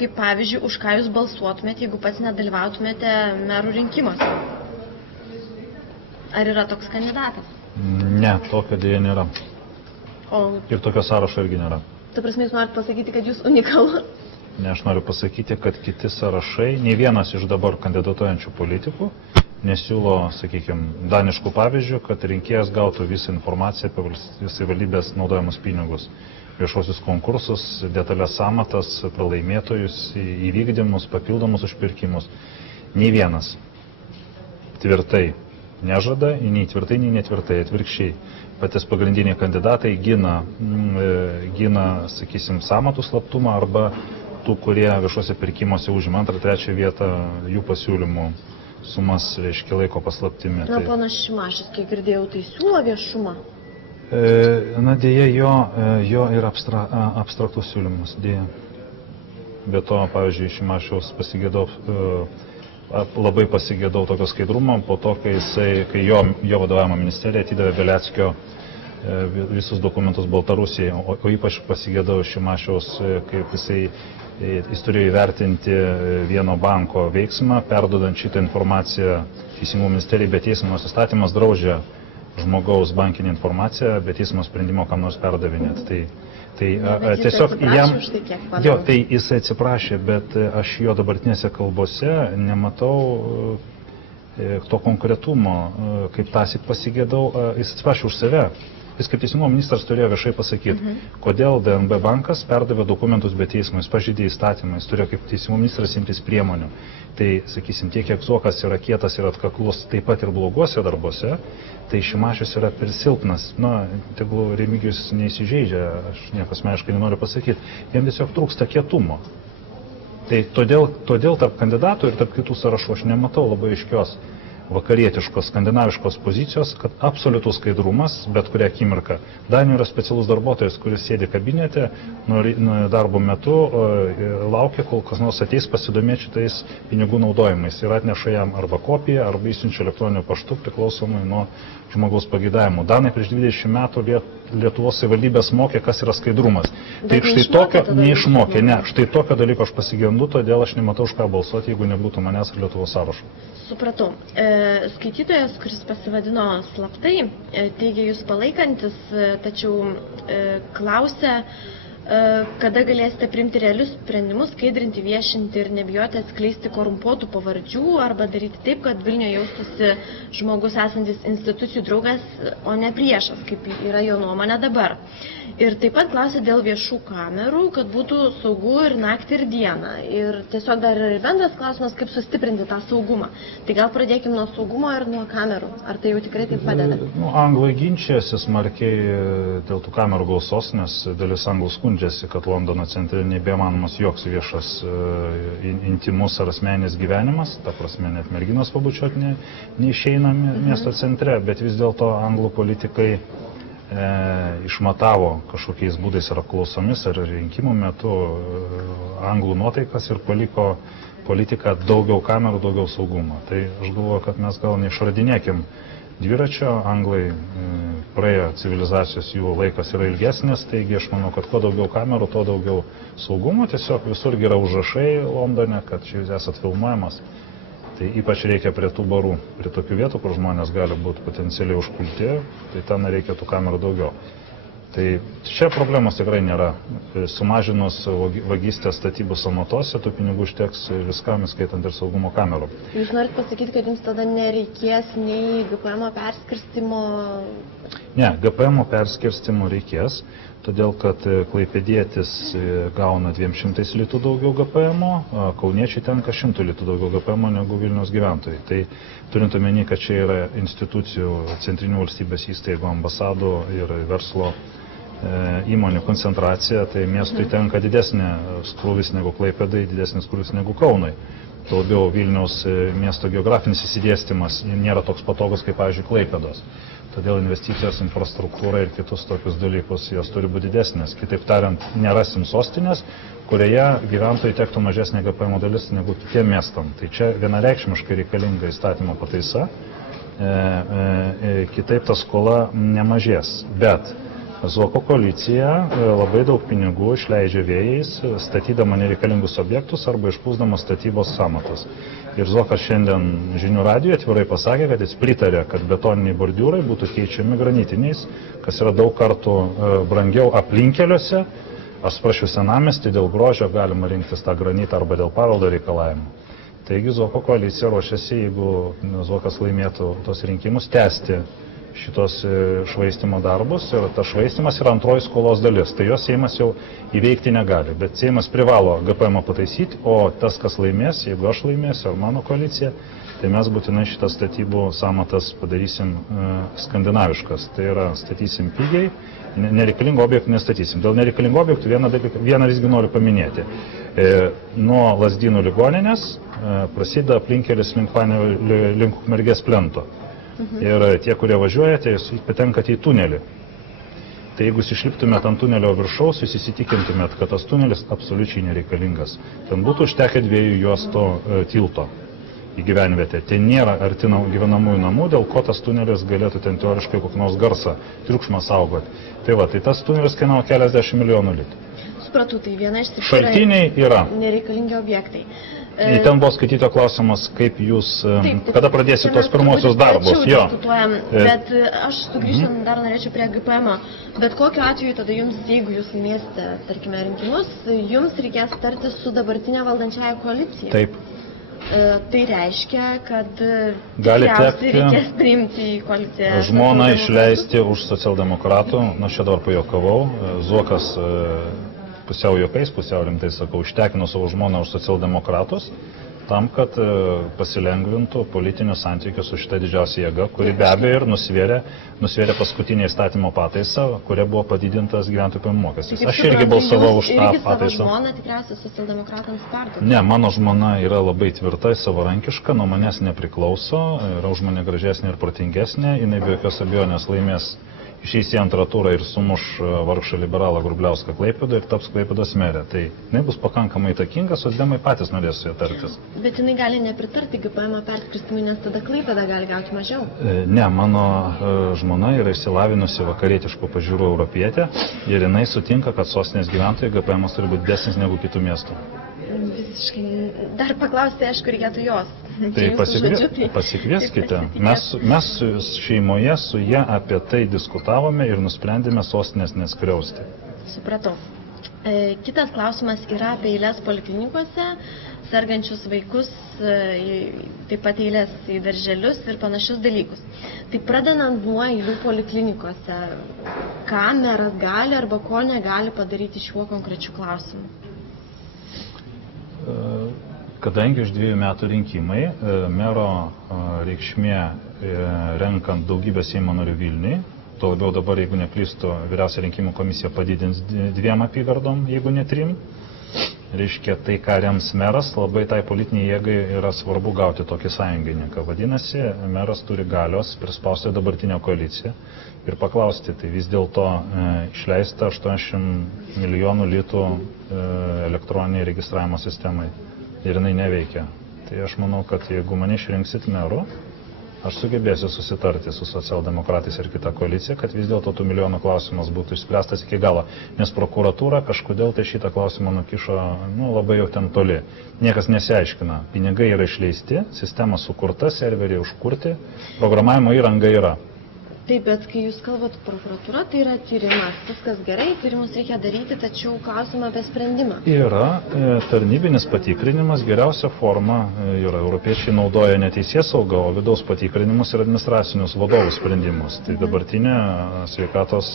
kaip pavyzdžiui, už ką jūs balsuotumėte, jeigu pats nedalyvautumėte merų rinkimuose? Ar yra toks kandidatas? Ne, tokio dėja nėra. O Ir tokio sąrašo irgi nėra. ta prasme, jūs norite pasakyti, kad jūs unikalus? Ne, aš noriu pasakyti, kad kiti sąrašai, nei vienas iš dabar kandidatuojančių politikų nesiūlo, sakykime, daniškų pavyzdžių, kad rinkėjas gautų visą informaciją apie savivaldybės naudojamus pinigus, viešuosius konkursus, detalės sąmatas, pralaimėtojus, įvykdymus, papildomus užpirkimus. Nei vienas tvirtai nežada, nei tvirtai, nei netvirtai, atvirkščiai. Patys pagrindiniai kandidatai gina, sakysim, sąmatų slaptumą arba tų, kurie viešuose pirkimuose užima 2-3 vietą jų pasiūlymų sumas, reiškia, laiko paslaptimi. Na, ponas Šimašius, kiek girdėjau, tai siūlo viešumą? Na, dėja, jo ir abstraktus siūlymus, dėja. Be to, pavyzdžiui, Šimašiaus labai pasigėdau tokio skaidrumo po to, kai jo vadovavimo ministerija atidavė Beleckio visus dokumentus Baltarusijai, o ypač pasigėdau Šimašiaus, kaip jis turėjo įvertinti vieno banko veiksmą, perdodant šitą informaciją Teisingumo ministerijai, bet teismo įstatymas draudžia žmogaus bankinį informaciją, bet teismo sprendimo kam nors perdavinėti. Tai tiesiog jam, tai jisai atsiprašė, bet aš jo dabartinėse kalbose nematau to konkretumo, kaip tąsyk pasigėdau, jis atsiprašė už save. Jis kaip teisingumo ministras turėjo viešai pasakyti, kodėl DNB bankas perdavė dokumentus be teismo, jis pažeidė įstatymą, jis turėjo kaip teisingumo ministras imtis priemonių. Tai, sakysim, tiek kiek Zuokas yra kietas ir atkaklus taip pat ir bloguose darbuose, tai Šimašius yra per silpnas. Na, tegul Remigijus neįsižeidžia, aš nieko asmeniškai nenoriu pasakyti, jam tiesiog trūksta kietumo. Tai todėl tarp kandidatų ir tarp kitų sąrašų aš nematau labai aiškios vakarietiškos, skandinaviškos pozicijos, kad absoliutus skaidrumas, bet kurią akimirką. Danijoje yra specialus darbuotojas, kuris sėdi kabinete darbo metu, laukia, kol kas nors ateis pasidomėti šitais pinigų naudojimais ir atneša jam arba kopiją, arba įsiunčia elektroniniu paštu, priklausomai nuo žmogaus pageidavimų. Danai prieš 20 metų Lietuvos savivaldybės mokė, kas yra skaidrumas. Tai štai tokio neišmokė, štai tokio dalyko aš pasigendu, todėl aš nematau už ką balsuoti, jeigu nebūtų manęs ir Lietuvos sąrašo. Supratau. Skaitytojas, kuris pasivadino slaptai, teigia jūs palaikantis, tačiau klausia, kada galėsite priimti realius sprendimus, skaidrinti, viešinti ir nebijoti atskleisti korumpuotų pavardžių arba daryti taip, kad Vilniuje jaustųsi žmogus esantis institucijų draugas, o ne priešas, kaip yra jo nuomonė dabar. Ir taip pat klausė dėl viešų kamerų, kad būtų saugu ir naktį ir dieną. Ir tiesiog dar yra bendras klausimas, kaip sustiprinti tą saugumą. Tai gal pradėkime nuo saugumo ir nuo kamerų. Ar tai jau tikrai taip padeda? Anglai ginčiasi smarkiai dėl tų kamerų gausos, nes dalis anglų skundžiasi, kad Londono centre nebemanomas joks viešas intimus ar asmeninis gyvenimas. Ta prasme, net merginos pabučiuoti neišeina miesto centre, bet vis dėlto anglų politikai išmatavo kažkokiais būdais ar apklausomis ar rinkimų metu anglų nuotaikas ir paliko politiką daugiau kamerų, daugiau saugumo. Tai aš galvoju, kad mes gal neišradinėkim dviračio, anglai praėjo civilizacijos, jų laikas yra ilgesnis, taigi aš manau, kad kuo daugiau kamerų, tuo daugiau saugumo, tiesiog visur yra užrašai Londone, kad čia jūs esat filmuojamas. Tai ypač reikia prie tų barų, prie tokių vietų, kur žmonės gali būti potencialiai užpulti, tai ten reikia tų kamerų daugiau. Tai čia problemos tikrai nėra. Sumažinus vagystės statybų sąmatose, tų pinigų užteks viskam, įskaitant ir saugumo kamerų. Jūs norit pasakyti, kad jums tada nereikės nei GPM perskirstimo? Ne, GPM perskirstimo reikės, todėl kad klaipėdietis gauna 200 litų daugiau GPM, kauniečiai tenka 100 litų daugiau GPM negu Vilniaus gyventojai. Tai turint omeny, kad čia yra institucijų, centrinių valstybės įstaigų, ambasadų ir verslo įmonių koncentracija, tai miestui tenka didesnė krūvis negu Klaipėdai, didesnis krūvis negu Kaunui. Tuo labiau Vilniaus miesto geografinis įsidėstymas nėra toks patogus kaip, pavyzdžiui, Klaipėdos. Todėl investicijos infrastruktūra ir kitus tokius dalykus, jos turi būti didesnės. Kitaip tariant, nerasim sostinės, kurioje gyventojai tektų mažesnė GPM dalis negu kitiem miestam. Tai čia vienareikšmiškai reikalinga įstatymo pataisa, kitaip ta skola nemažės. Bet Zuoko koalicija labai daug pinigų išleidžia vėjais, statydama nereikalingus objektus arba išpūsdama statybos sąmatas. Ir Zuokas šiandien žinių radijoje atvirai pasakė, kad jis pritarė, kad betoniniai bordiūrai būtų keičiami granitiniais, kas yra daug kartų brangiau aplinkeliuose. Aš sprašiu senamiestį, dėl grožio galima rinktis tą granitą arba dėl paveldo reikalavimų. Taigi Zuoko koalicija ruošiasi, jeigu Zuokas laimėtų tos rinkimus, tęsti šitos švaistimo darbus, ir tas švaistimas yra antroji skolos dalis. Tai jos Seimas jau įveikti negali, bet Seimas privalo GPM pataisyti, o tas, kas laimės, jeigu aš laimėsiu ar mano koalicija, tai mes būtinai šitas statybų sąmatas padarysim skandinaviškas. Tai yra, statysim pigiai, nereikalingų objektų nestatysim. Dėl nereikalingų objektų vieną visgi noriu paminėti. Nuo Lazdynų ligoninės prasideda aplinkelis link Ukmergės plento. Ir tie, kurie važiuojate, patenkate į tunelį. Tai jeigu išliptumėt ant tunelio viršaus, jūs įsitikintumėt, kad tas tunelis absoliučiai nereikalingas. Ten būtų užtekę 2 juostų tilto į gyvenvietę. Ten nėra arti gyvenamųjų namų, dėl ko tas tunelis galėtų ten teoriškai kokį nors garsą, triukšmą saugoti. Tai va, tai tas tunelis kainavo keliasdešimt milijonų litų. Supratau, tai viena iš šaltiniai yra nereikalingi objektai. Ten buvo skaityto klausimas, kaip jūs, kada pradėsite tos pirmosius darbus. Jo. Bet aš sugrįžtant dar norėčiau prie GPM. Bet kokiu atveju tada jums, jeigu jūs laimėsite, tarkime, rinkimus, jums reikės tartis su dabartinė valdančiaja koalicija. Taip. Tai reiškia, kad tikriausiai reikės priimti į koaliciją žmoną išleisti už socialdemokratų. Na, čia dar pajuokavau. Zuokas pusiau juokais, pusiau rimtai sakau, ištekino savo žmoną už socialdemokratus, tam, kad pasilengvintų politinius santykius su šitą didžiausią jėgą, kuri be abejo ir nusvėrė paskutinį įstatymo pataisą, kuria buvo padidintas gyventojų pajamų mokestis. Aš irgi balsavau už tą pataisą. Savo žmoną tikriausiai socialdemokratams perduoti. Ne, mano žmona yra labai tvirta, savarankiška, nuo manęs nepriklauso, yra už mane gražesnė ir protingesnė, jinai be jokios abejonės laimės, išeis į antrą turą ir sumuš vargšą liberalą Grubliauską Klaipėdoje ir taps Klaipėdos merė. Tai jinai bus pakankamai įtakinga, socdemai patys norės su ja tartis. Bet jinai gali nepritarti GPM perskirstymui, nes tada Klaipėda gali gauti mažiau. Ne, mano žmona yra išsilavinusi vakarietiškų pažiūrų europietė ir jinai sutinka, kad sostinės gyventojai GPM turi būti didesnis negu kitų miestų. Visiškai. Dar paklausti, aišku, reikėtų jos. Tai pasikvieskite. Mes šeimoje su jie apie tai diskutavome ir nusprendėme sostinės neskriausti. Supratau. Kitas klausimas yra apie eilės poliklinikose, sergančius vaikus, taip pat eilės į darželius ir panašius dalykus. Tai pradedant nuo eilių poliklinikose, ką meras gali arba ko negali padaryti šiuo konkrečiu klausimu? Kadangi už 2 metų rinkimai, mero reikšmė renkant daugybę Seimo narių Vilniui, tuo labiau dabar, jeigu neklystu, vyriausia rinkimų komisija padidins 2 apygardom, jeigu ne 3. Reiškia, tai, ką rems meras, labai tai politiniai jėgai yra svarbu gauti tokį sąjungininką. Vadinasi, meras turi galios prispausti dabartinę koaliciją ir paklausti, tai vis dėlto išleista 80 milijonų litų elektroniniai registravimo sistemai ir jinai neveikia. Tai aš manau, kad jeigu mane išrinksit meru, aš sugebėsiu susitarti su socialdemokratais ir kita koalicija, kad vis dėlto tų milijonų klausimas būtų išspręstas iki galo. Nes prokuratūra kažkodėl tai šitą klausimą nukišo labai jau ten toli. Niekas nesiaiškina. Pinigai yra išleisti, sistema sukurta, serveriai užkurti, programavimo įranga yra. Taip, bet kai jūs kalbat prokuratūra, tai yra tyrimas. Viskas gerai, tyrimus reikia daryti, tačiau klausimą apie sprendimą. Yra tarnybinis patikrinimas, geriausia forma yra. Europiečiai naudoja ne teisėsaugą, o vidaus patikrinimus ir administracinius vadovų sprendimus. Tai dabartinė sveikatos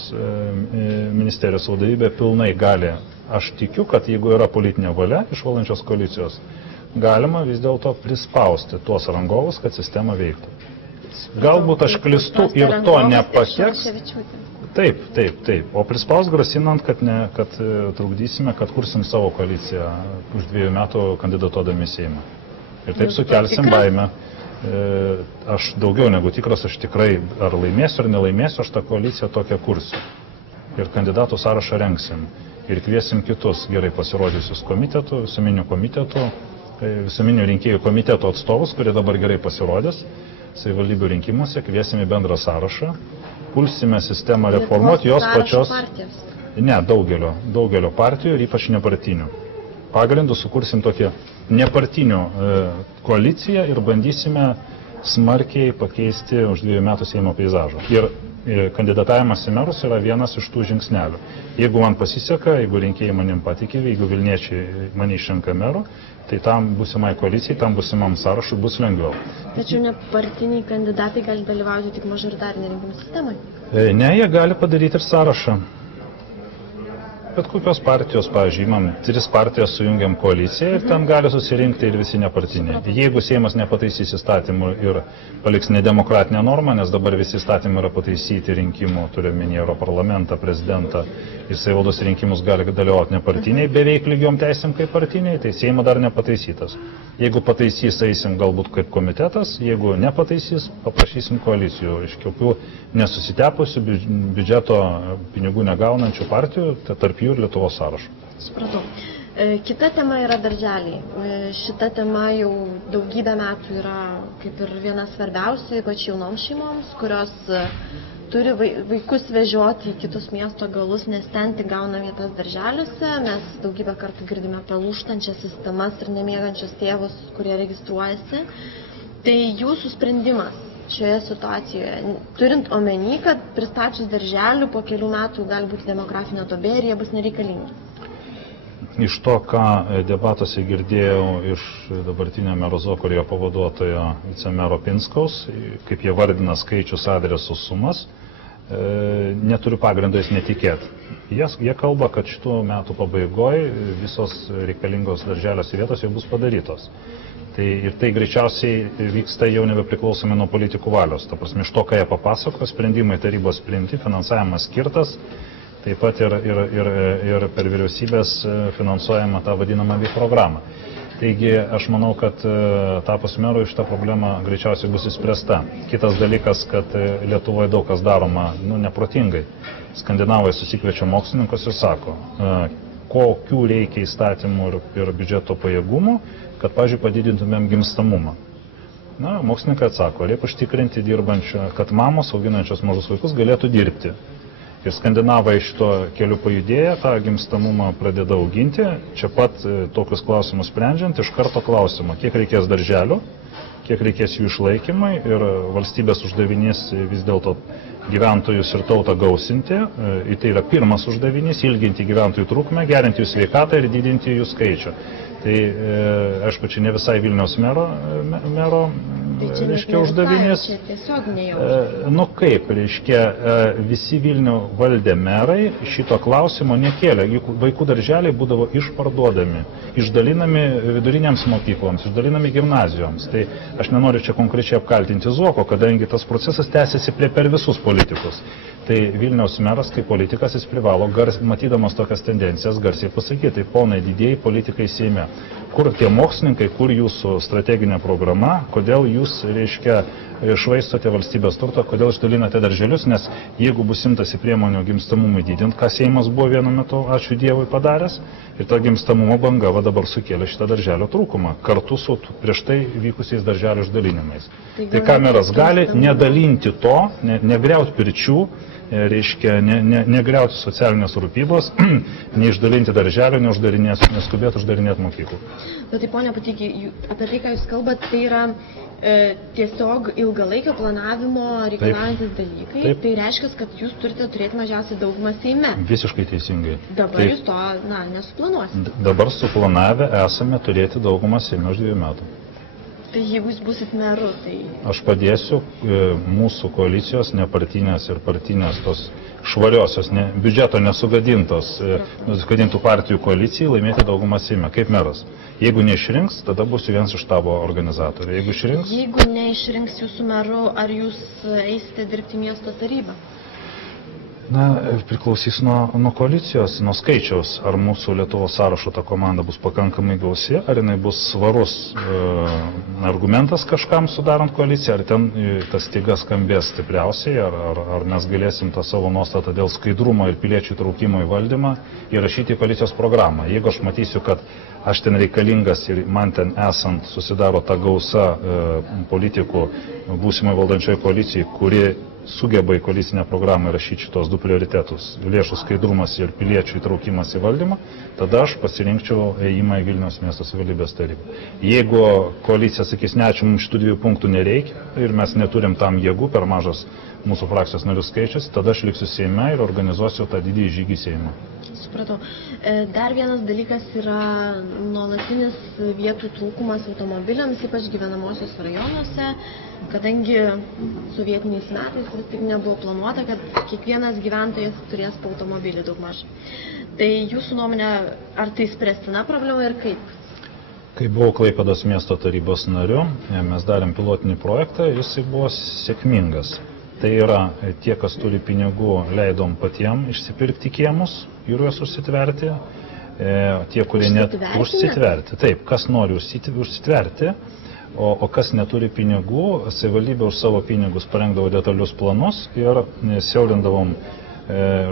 ministerijos vadovybė pilnai gali. Aš tikiu, kad jeigu yra politinė valia iš valdančios koalicijos, galima vis dėlto prispausti tuos rangovus, kad sistema veiktų. Galbūt aš klistu ir to nepasieks. Taip. O prispaus grasinant, kad trukdysime, kad kursim savo koaliciją už 2 metų kandidatuodami Seimą. Ir taip sukelsim baimę. Aš daugiau negu tikras, aš tikrai ar laimėsiu ar nelaimėsiu, aš tą koaliciją tokią kursiu. Ir kandidatų sąrašą renksim. Ir kviesim kitus gerai pasirodžiusius komitetų, visuomenių rinkėjų komiteto atstovus, kurie dabar gerai pasirodys. Savivaldybių rinkimuose kviesim į bendrą sąrašą, pulsime sistemą reformuoti jos pačios... Partijos. Ne, daugelio partijų ir ypač nepartinių. Pagrindų sukursim tokią nepartinių koaliciją ir bandysime smarkiai pakeisti už 2 metų Seimo peizažą. Ir kandidatavimas į merus yra vienas iš tų žingsnelių. Jeigu man pasiseka, jeigu rinkėjai manim patikė, jeigu Vilniečiai mane išrenka meru, tai tam būsimai koalicijai, tam būsimam sąrašui bus lengviau. Tačiau nepartiniai kandidatai gali dalyvauti tik mažoritarinė rinkimų sistemai? Ne, jie gali padaryti ir sąrašą. Bet kokios partijos, pavyzdžiui, imam 3 partijas, sujungiam koaliciją ir ten gali susirinkti ir visi nepartiniai. Jeigu Seimas nepataisys įstatymų ir paliks nedemokratinę normą, nes dabar visi įstatymai yra pataisyti rinkimų, turiuomenį Europarlamentą, prezidentą ir savivaldos rinkimus gali dalyvauti nepartiniai, beveik lygiom teisėm kaip partiniai, tai Seimo dar nepataisytas. Jeigu pataisys, eisim galbūt kaip komitetas, jeigu nepataisys, paprašysim koalicijų iš kokių nesusitepusių biudžeto pinigų negaunančių partijų, tarp jų ir Lietuvos sąrašų. Supratau. Kita tema yra darželiai. Šita tema jau daugybę metų yra kaip ir viena svarbiausia, ypač jaunoms šeimoms, kurios turi vaikus vežioti į kitus miesto galus, nes ten tik gauna vietas darželiuose. Mes daugybę kartų girdime apie lūžtančias sistemas ir nemėgančius tėvus, kurie registruojasi. Tai jūsų sprendimas šioje situacijoje, turint omeny, kad pristačius darželių po kelių metų gali būti demografinė duobė ir jie bus nereikalingi. Iš to, ką debatuose girdėjau iš dabartinio mero Zuoko ir jo pavaduotojo vicemero Pinskaus, kaip jie vardina skaičius, adresus, sumas, neturiu pagrindo jais netikėti. Jie kalba, kad šitų metų pabaigoje visos reikalingos darželiuose vietos jau bus padarytos. Ir tai greičiausiai vyksta jau nebepriklausomai nuo politikų valios. Ta prasme, iš to, ką jie papasako, sprendimai tarybos priimti, finansavimas skirtas, taip pat ir per vyriausybės finansuojama tą vadinamą VI programą. Taigi, aš manau, kad tapus meru šitą problemą greičiausiai bus įspręsta. Kitas dalykas, kad Lietuvoje daug kas daroma neprotingai. Skandinavai susikviečia mokslininkus ir sako, kokių reikia įstatymų ir biudžeto pajėgumų, kad, pavyzdžiui, padidintumėm gimstamumą. Mokslininkai atsako, reikia užtikrinti dirbančių, kad mamos auginančios mažus vaikus galėtų dirbti. Ir skandinavai šito keliu pajudėję, tą gimstamumą pradeda auginti. Čia pat tokius klausimus sprendžiant, iš karto klausimą, kiek reikės darželių, kiek reikės jų išlaikymai ir valstybės uždavinys vis dėlto gyventojus ir tautą gausinti. Ir tai yra pirmas uždavinys, ilginti gyventojų trukmę, gerinti jų sveikatą ir didinti jų skaičių. Tai, aišku, čia ne visai Vilniaus mero reiškia uždavinys. Kaip, reiškia, visi Vilnių valdė merai šito klausimo nekėlė. Vaikų darželiai būdavo išparduodami, išdalinami vidurinėms mokykloms, išdalinami gimnazijoms. Tai aš nenoriu čia konkrečiai apkaltinti Zuoko, kadangi tas procesas tęsiasi per visus politikus. Tai Vilniaus meras kaip politikas jis privalo, matydamas tokias tendencijas, garsiai pasakyti, tai ponai didieji politikai Seime, kur tie mokslininkai, kur jūsų strateginė programa, kodėl jūs, reiškia, švaistote valstybės turtą, kodėl išdalinate darželius, nes jeigu bus imtasi priemonių gimstamumui didinti, ką Seimas buvo vienu metu, ačiū Dievui, padaręs, ir ta gimstamumo banga dabar sukėlė šitą darželio trūkumą, kartu su prieš tai vykusiais darželio išdalinimais. Tai ką meras gali, nedalinti to, negriauti pirčių, reiškia, negriauti socialinės rūpybos, neišdalinti darželio, neskubėti uždarinėti mokyklų. Bet tai, ponia Puteiki, apie tai, ką jūs kalbat, tai yra tiesiog ilgalaikio planavimo reikalaujantis dalykai. Taip. Tai reiškia, kad jūs turite turėti mažiausiai daugumą Seime. Visiškai teisingai. Dabar jūs to, nesuplanuosite. Dabar suplanavę esame turėti daugumą Seime už 2 metų. Tai jeigu jūs būsit meru, tai... Aš padėsiu mūsų koalicijos nepartinės ir partinės tos švariosios, biudžeto nesugadintų partijų koalicijai laimėti daugumą Seime, kaip meras. Jeigu neišrinks, tada būsiu vienas iš tavo organizatorių. Jeigu išrinks... Jeigu neišrinks jūsų meru, ar jūs eisite dirbti miesto tarybą? Priklausys nuo koalicijos, nuo skaičiaus, ar mūsų Lietuvos sąrašo ta komanda bus pakankamai gausi, ar jinai bus svarus argumentas kažkam sudarant koaliciją, ar ten tas styga skambės stipriausiai, ar mes galėsim tą savo nuostatą dėl skaidrumo ir piliečių traukimo į valdymą įrašyti į koalicijos programą. Jeigu aš matysiu, kad aš ten reikalingas ir man ten esant susidaro ta gausa politikų būsimai valdančioje koalicijai, kuri sugeba į koalicinę programą rašyti šitos du prioritetus - lėšų skaidrumas ir piliečių įtraukimas į valdymą, tada aš pasirinkčiau ėjimą į Vilniaus miesto savivaldybės tarybą. Jeigu koalicija sakys, ne, čia mums šitų 2 punktų nereikia ir mes neturim tam jėgų, per mažas mūsų frakcijos narių skaičius, tada aš liksiu Seime ir organizuosiu tą didįjį žygį Seimą. Supratau. Dar vienas dalykas yra nuolatinis vietų trūkumas automobiliams, ypač gyvenamosios rajonuose, kadangi sovietiniais metais vis tik nebuvo planuota, kad kiekvienas gyventojas turės po automobilį daugmaž. Tai jūsų nuomonė, ar tai spręstina problema ir kaip? Kai buvau Klaipėdos miesto tarybos nariu, mes darėm pilotinį projektą, jisai buvo sėkmingas. Tai yra, tie, kas turi pinigų, leidom patiem išsipirkti kiemus ir juos užsitverti. Tie, kurie net užsitverti. Taip, kas nori užsitverti, o kas neturi pinigų, savivaldybė už savo pinigus parengdavo detalius planus ir siaurindavom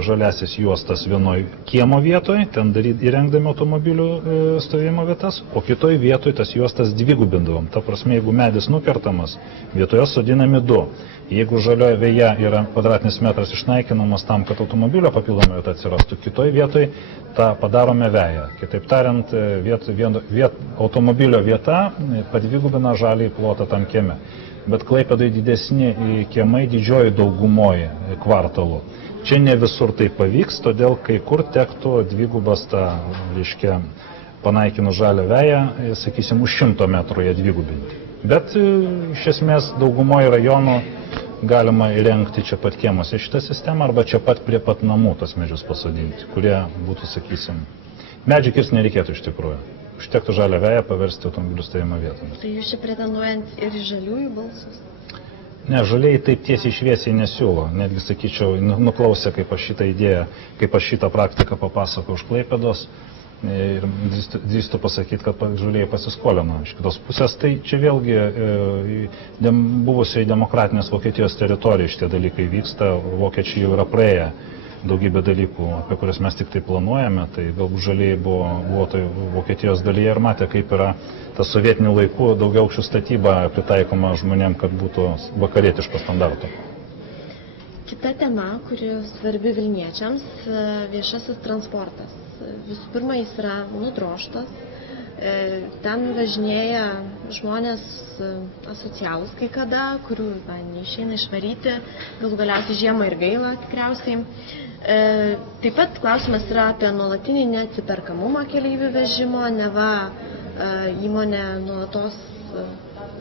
žaliasis juostas vienoj kiemo vietoj, ten įrengdami automobilių stovėjimo vietas, o kitoj vietoj tas juostas dvigubindavom. Ta prasme, jeigu medis nukertamas, vietoje sodinami 2. Jeigu žalioje veja yra kvadratinis metras išnaikinamas tam, kad automobilio papildoma vieta atsirastų, kitoj vietoj tą padarome veją. Kitaip tariant, automobilio vieta padvigubina žaliai plotą tam kieme. Bet Klaipėdai didesni kiemai didžioji daugumoje kvartalų. Čia ne visur tai pavyks, todėl kai kur tektų dvigubas tą, reiškia, panaikinus žalią veją, sakysim, už 100 metrų ją dvigubinti. Bet iš esmės daugumoje rajonų galima įrengti čia pat kiemuose šitą sistemą arba čia pat prie pat namų tas medžius pasodinti, kurie būtų, sakysim, medžių kirsti nereikėtų iš tikrųjų. Užtektų žalią veją paversti automobilių stovėjimo vietomis. Tai jūs čia pretendujant ir žaliųjų balsus? Ne, žaliai taip tiesiai šviesiai nesiūlo. Netgi, sakyčiau, nuklausė, kaip aš šitą idėją, kaip aš šitą praktiką papasakau už Klaipėdos. Ir drįstu pasakyti, kad žaliai pasiskolino. Iš kitos pusės, tai čia vėlgi buvusiai demokratinės Vokietijos teritorijoje šitie dalykai vyksta. Vokiečiai jau yra praėję daugybę dalykų, apie kurias mes tik tai planuojame. Tai galbūt žaliai buvo tai Vokietijos dalyje ir matė, kaip yra ta sovietinių laikų daugiaaukščių statyba pritaikoma žmonėm, kad būtų vakarietiško standarto. Kita tema, kuri svarbi Vilniečiams, viešasis transportas. Visų pirma, jis yra nudrožtas. Ten važinėja žmonės asocialūs kai kada, kurių neišeina išvaryti, galų galiausiai žiemą ir gaila tikriausiai. Taip pat klausimas yra apie nuolatinį neatsiperkamumą keleivių vežimo, neva įmonė nuolatos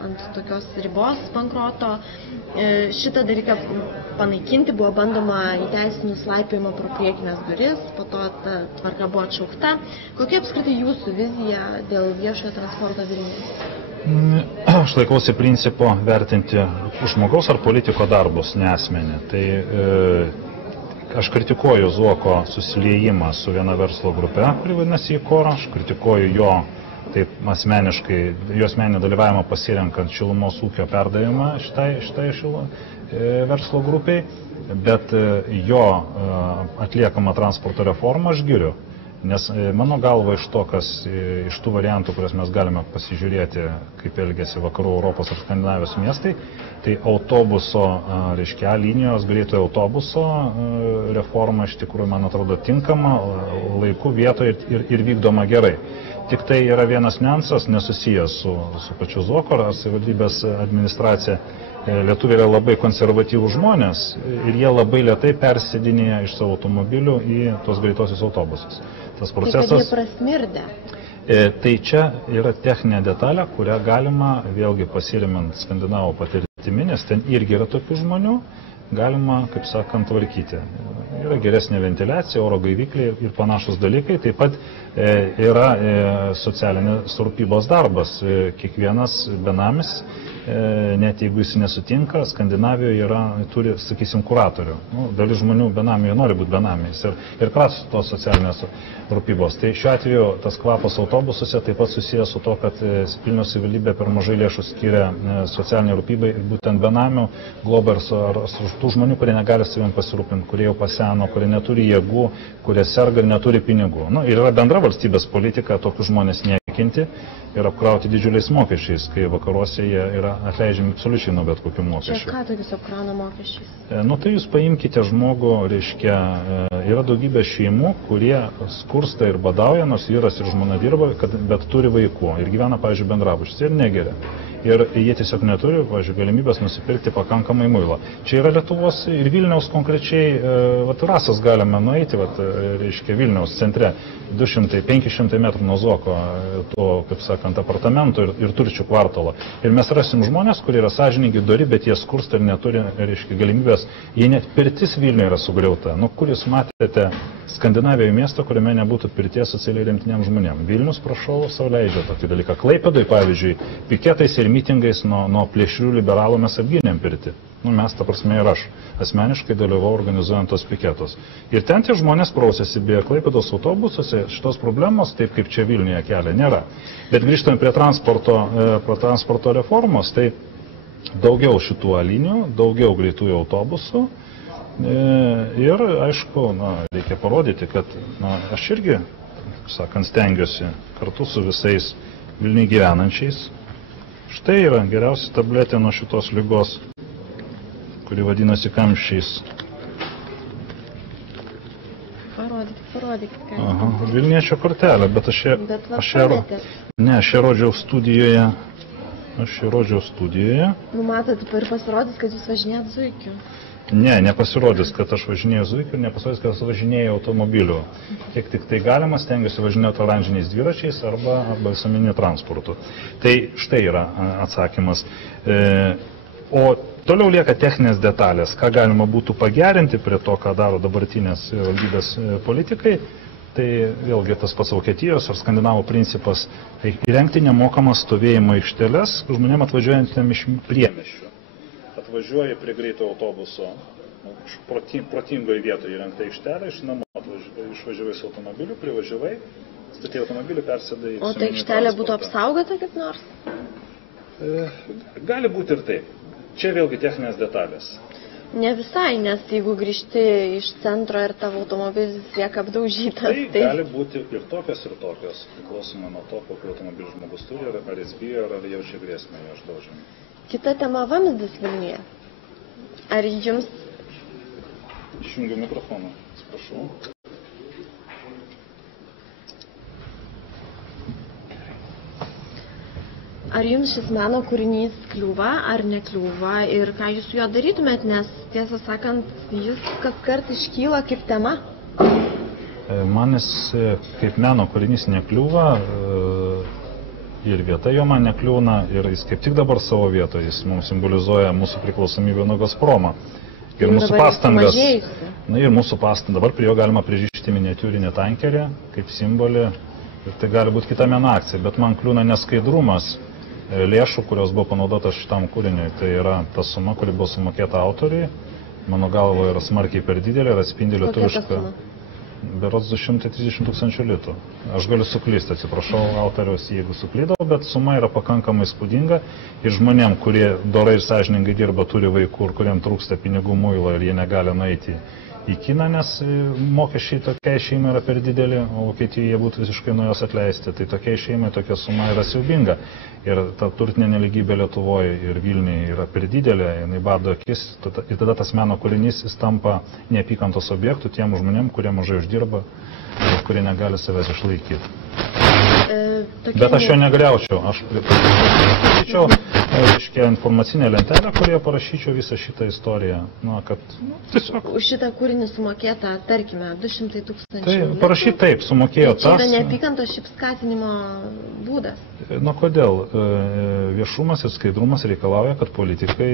ant tokios ribos bankroto. Šitą dalyką panaikinti buvo bandoma įteisinus laipiojimą pro priekinės duris, po to ta tvarka buvo atšaukta. Kokia apskritai jūsų vizija dėl viešojo transporto Vilniuje? Aš laikausi principo vertinti žmogaus ar politiko darbus, ne asmenį. Tai aš kritikuoju Zuoko susiliejimą su viena verslo grupe, kuri vadinasi Ikora. Aš kritikuoju jo taip asmeniškai, jo asmeninį dalyvavimą pasirenkant šilumos ūkio perdavimą šitai verslo grupiai, bet jo atliekama transporto reforma aš giriu. Nes mano galva iš to, iš tų variantų, kurias mes galime pasižiūrėti, kaip elgėsi vakarų Europos ir Skandinavijos miestai, tai autobuso, reiškia, linijos greitojo autobuso reforma iš tikrųjų, man atrodo, tinkama, laiku, vietoje ir vykdoma gerai. Tik tai yra vienas niuansas nesusijęs su pačiu Zuoko ar savivaldybės administracija. Lietuviai yra labai konservatyvūs žmonės ir jie labai lėtai persėdinėja iš savo automobilių į tos greitosius autobusus. Tas procesas... Tai kad jie prasmirdė. Tai čia yra techninė detalė, kurią galima vėlgi pasirimant skandinavų patirtimi, nes ten irgi yra tokių žmonių, galima, kaip sakant, tvarkyti. Yra geresnė ventiliacija, oro gaivikliai ir panašus dalykai. Taip pat yra socialinės rūpybos darbas. Kiekvienas benamis, net jeigu jis nesutinka, Skandinavijoje turi, sakysim, kuratorių. Dalis žmonių benamijoje nori būti benamiais ir kratos tos socialinės rūpybos. Tai šiuo atveju tas kvapas autobusuose taip pat susijęs su to, kad Vilniaus savivaldybė per mažai lėšų skiria socialiniai rūpybai būtent benamių, globers ar tų žmonių, kurie negali savim pasirūpinti, kurie jau paseno, kurie neturi jėgų, kurie serga ir neturi pinigų. Ir yra bendra valstybės politika tokius žmonės niekinti ir apkrauti didžiuliais mokesčiais, kai vakaruose jie yra atleidžiami absoliučiai nuo bet kokių mokesčių. Čia ką tokius apkrauna mokesčiais? Nu tai jūs paimkite žmogų, reiškia, yra daugybė šeimų, kurie skursta ir badauja, nors vyras ir žmona dirba, bet turi vaikų ir gyvena, pavyzdžiui, bendrabučiuose ir negeria. Ir jie tiesiog neturi, pavyzdžiui, galimybės nusipirkti pakankamai muilo. Čia yra Lietuvos ir Vilniaus konkrečiai, Rasas galime nueiti, reiškia, Vilniaus centre, 200-500 metrų nuo Zuoko, to, kaip sakant, apartamentų ir turčių kvartalo. Ir mes rasim žmonės, kurie yra sąžiningi, dori, bet jie skursta ir neturi, reiškia, galimybės. Jie net pirtis Vilniuje yra sugriauta. Nu, kur jūs matėte Skandinavijoje miestą, kuriame nebūtų pirties socialiai remtiniam žmonėm? Vilnius, prašau, sau leidžia tokį dalyką. Klaipėdoj, pavyzdžiui, piketais ir mitingais nuo plėšrių liberalų mes apgynėm pirtį. Nu, mes, ta prasme, ir aš asmeniškai dalyvau organizuojant tos piketus. Ir ten tie žmonės prausėsi, beje, Klaipėdos autobusuose šitos problemos, taip kaip čia Vilniuje kelia, nėra. Bet grįžtant prie transporto reformos, tai daugiau šitų linijų, daugiau greitųjų autobusų. Ir, aišku, reikia parodyti, kad aš irgi, sakant, stengiuosi kartu su visais Vilniuje gyvenančiais. Štai yra geriausia tabletė nuo šitos ligos, kuri vadinasi kamščiais. Parodykit, ką. Aha, Vilniečio kortelė, bet aš ją rodžiau studijoje. Nu, matot, ir pasirodys, kad jūs važinėjat zuikiu. Ne, nepasirodys, kad aš važinėjau zuikiu ir nepasirodys, kad aš važinėjau automobiliu. Kiek tik tai galima, stengiuosi važinėti oranžiniais dviračiais arba visuomeniniu transportu. Tai štai yra atsakymas. O toliau lieka techninės detalės, ką galima būtų pagerinti prie to, ką daro dabartinės valdybės politikai. Tai vėlgi tas pats Vokietijos ar Skandinavų principas, tai įrengti nemokamas stovėjimo aikšteles žmonėm atvažiuojantiem iš priemiesčių. Atvažiuoji prie greito autobuso, protingoje vietoje įrengta aikštelė, iš namų išvažiavai su automobiliu, privažiavai, statė automobilį, persėdai. O ta aikštelė būtų apsaugota kaip nors? Gali būti ir taip. Čia vėlgi techninės detalės. Ne visai, nes jeigu grįžti iš centro ir tavo automobilis lieka apdaužytas. Tai gali būti ir tokios, priklausomai nuo to, kokį automobilį žmogus turi, ar jis bijo, ar jaučia grėsmę jo išdaužimą. Kita tema - vamzdis Vilniuje. Ar jums... Išjungiu mikrofoną, atsiprašau. Ar jums šis meno kūrinys kliūva ar nekliūva ir ką jūs su juo darytumėt, nes tiesą sakant, jis kaskart iškyla kaip tema? Man jis kaip meno kūrinys nekliūva ir vieta jo man nekliūna ir jis kaip tik dabar savo vietoje, jis mums simbolizuoja mūsų priklausomybę nuo Gazpromo. Ir mūsų pastangas. Ir mūsų pastangas. Dabar prie jo galima pririšti miniatiūrinį tankerį kaip simbolį ir tai gali būti kita meno akcija, bet man kliūna neskaidrumas lėšų, kurios buvo panaudotas šitam kūriniui. Tai yra ta suma, kuri buvo sumokėta autoriui. Mano galva yra smarkiai per didelė ir atspindi lietuvišką. Berods 230 000 litų. Aš galiu suklysti, atsiprašau autoriaus, jeigu suklydau, bet suma yra pakankamai spūdinga ir žmonėm, kurie dorai ir sąžiningai dirba, turi vaikų ir kuriem trūksta pinigų muilo ir jie negali nueiti į kiną, nes mokesčiai tokiai šeimai yra per didelį, o Vokietijoje būtų visiškai nuo jos atleisti. Tai tokiai šeimai tokia suma yra siaubinga. Ir ta turtinė neligybė Lietuvoje ir Vilniuje yra per didelė, jinai bado akis, ir tada tas meno kūrinys jis tampa neapykantos objektų tiem žmonėm, kurie mažai uždirba ir kurie negali savęs išlaikyti. Bet aš jo negriaučiau, aš parašyčiau informacinę lentelę, kurioje parašyčiau visą šitą istoriją. Tiesiog... Už šitą kūrinį sumokėta, tarkime, 200 000. Tai parašyti taip, sumokėjo tas. Tai yra neapykantos šiaip skatinimo būdas. Kodėl? Viešumas ir skaidrumas reikalauja, kad politikai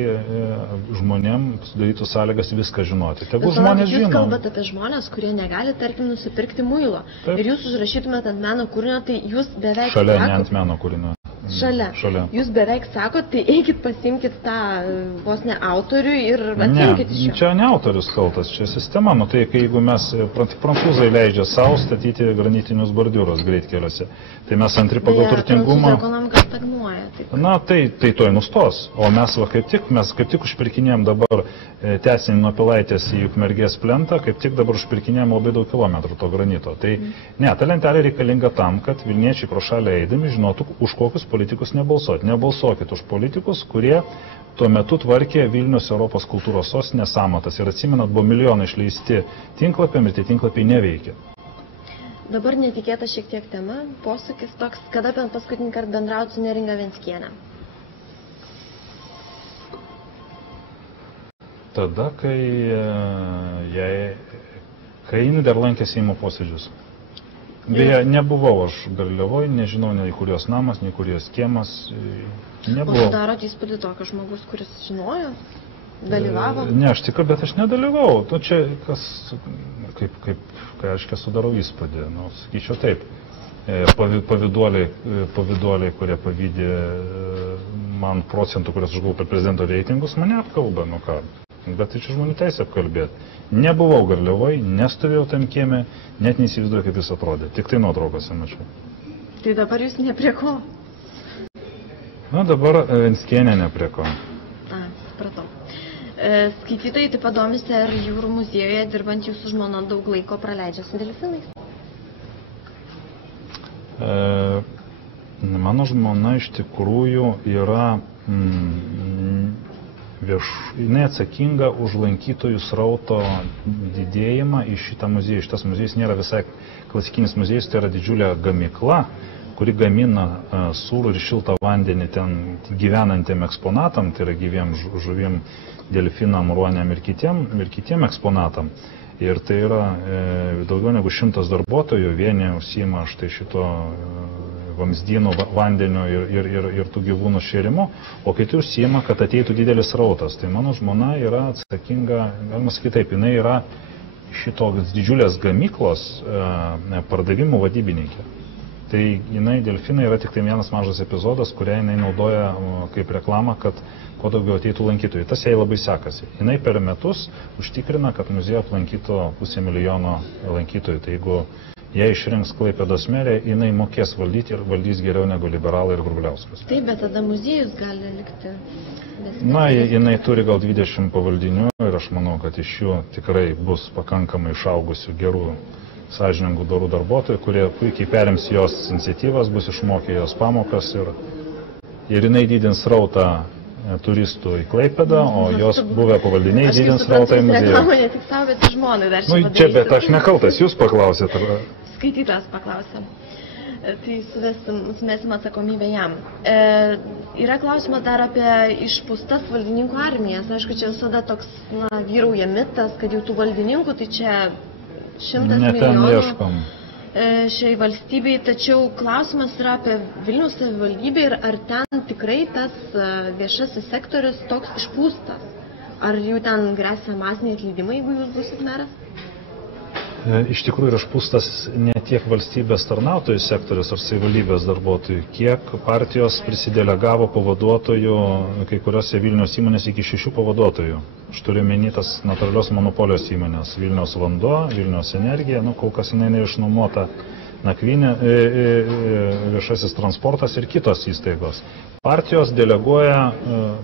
žmonėm sudarytų sąlygas viską žinoti. Tegul žmonės žino. Jūs kalbate apie žmonės, kurie negali, tarkim, nusipirkti muilo. Taip. Ir jūs užrašytumėte ant meno kūrinio, tai jūs beveik... Šalia, ne ant meno kūrinio. Šalia. Jūs beveik sakot, tai eikit pasimkit tą vos ne autorių ir atimkit iš jo. Čia ne autorius kaltas, čia sistema. Tai jeigu mes, prancūzai leidžia savo statyti granitinius bordiūrus greitkeliuose, tai mes antri pagal turtingumą... Prancūzų ekonomika stagnuoja, tai Na, tai toj nustos. O mes kaip tik užpirkinėjom dabar tęsinį nuo Pilaitės į Ukmergės plentą, kaip tik dabar užpirkinėjom labai daug kilometrų to granito. Tai ne, ta lentelė reikalinga tam, kad Vilniečiai pro šalį eidami žinotų, už kokius politikus nebalsuoti. Nebalsuokit už politikus, kurie tuo metu tvarkė Vilnius Europos kultūros sostinės sąmatas. Ir atsimenat, buvo milijonai išleisti tinklapiam ir tie tinklapiai neveikia. Dabar netikėta šiek tiek tema, posūkis toks, kada paskutinį kartą bendrauti su Neringa Venckiene? Tada, kai jinai dar lankė Seimo posėdžius. Beje, nebuvau aš Garliavoje, nežinau nei kur jos namas, nei kur jos kiemas. O sudarot įspūdį tokio žmogus, kuris žinojo, dalyvavo? Ne, aš tikrai, bet aš nedalyvau. Tu čia, kai reiškia, sudarau įspūdį, sakyčiau taip. Pavyduoliai, kurie pavydė man procentų, kurias aš gavau per prezidento reitingus, mane apkalba, ką. Bet tai čia žmonių teisė apkalbėti. Nebuvau Garliavoje, nestovėjau tam kieme, net neįsivaizduoju, kaip jis atrodė. Tik tai nuotraukose mačiau. Tai dabar jūs ne prie ko? Na, dabar Venckienė ne prie ko. Supratau. Skaitytojai taip pat domisi, ar jūrų muziejuje dirbant jūsų žmona daug laiko praleidžia su delfinais? Mano žmona iš tikrųjų yra jinai atsakinga už lankytojų srauto didėjimą į šitą muziejų. Šitas muziejus nėra visai klasikinis muziejus, tai yra didžiulė gamykla, kuri gamina sūrų ir šiltą vandenį ten gyvenantiem eksponatam, tai yra gyviem žuvim, delfinam, ruoniam ir kitiem eksponatam. Ir tai yra daugiau negu 100 darbuotojų, vieni užsiima štai šito vamzdynų, vandenio ir tų gyvūnų šėrimo, o kiti užsiima, kad ateitų didelis rautas. Tai mano žmona yra atsakinga, galima sakyti taip, jinai yra šitos didžiulės gamyklos pardavimų vadybininkė. Tai jinai, delfinai, yra tik tai vienas mažas epizodas, kurią jinai naudoja kaip reklamą, kad kuo daugiau ateitų lankytojų. Tas jai labai sekasi. Jinai per metus užtikrina, kad muziejų aplankytų 500 000 lankytojų. Tai jeigu jei išrinks Klaipėdos merę, jinai mokės valdyti ir valdys geriau negu liberalai ir Grubliauskas. Taip, bet tada muziejus gali likti. Na, jinai turi gal 20 pavaldinių ir aš manau, kad iš jų tikrai bus pakankamai išaugusių gerų, sąžiningų, dorų darbuotojų, kurie puikiai perims jos iniciatyvas, bus išmokę jos pamokas ir jinai didins srautą turistų į Klaipėdą, o jos buvę pavaldiniai didins srautą į muziejų. Reklamą ne tik savo, bet ir žmonai dar čia padarysiu. Čia, bet aš nekaltas, jūs paklausėt. Skaitytojas paklausė. Tai sumesim atsakomybę jam. Yra klausimas dar apie išpūstas valdininkų armijas. Aišku, čia visada toks vyrauja mitas, kad jau tų valdininkų, tai čia 100 milijonų šiai valstybei, tačiau klausimas yra apie Vilniaus savivaldybę ir ar ten tikrai tas viešasis sektorius toks išpūstas. Ar jų ten gresia masiniai atleidimai, jeigu jūs busit meras? Iš tikrųjų yra išpūstas ne tiek valstybės tarnautojų sektorius ar savivaldybės darbuotojų, kiek partijos prisidelegavo pavaduotojų, kai kuriuose Vilniaus įmonės iki 6 pavaduotojų. Aš turiu omeny tas natūralios monopolijos įmonės, Vilniaus vanduo, Vilniaus energija, kol kas jinai neišnuomota, nakvynė, viešasis transportas ir kitos įstaigos. Partijos deleguoja,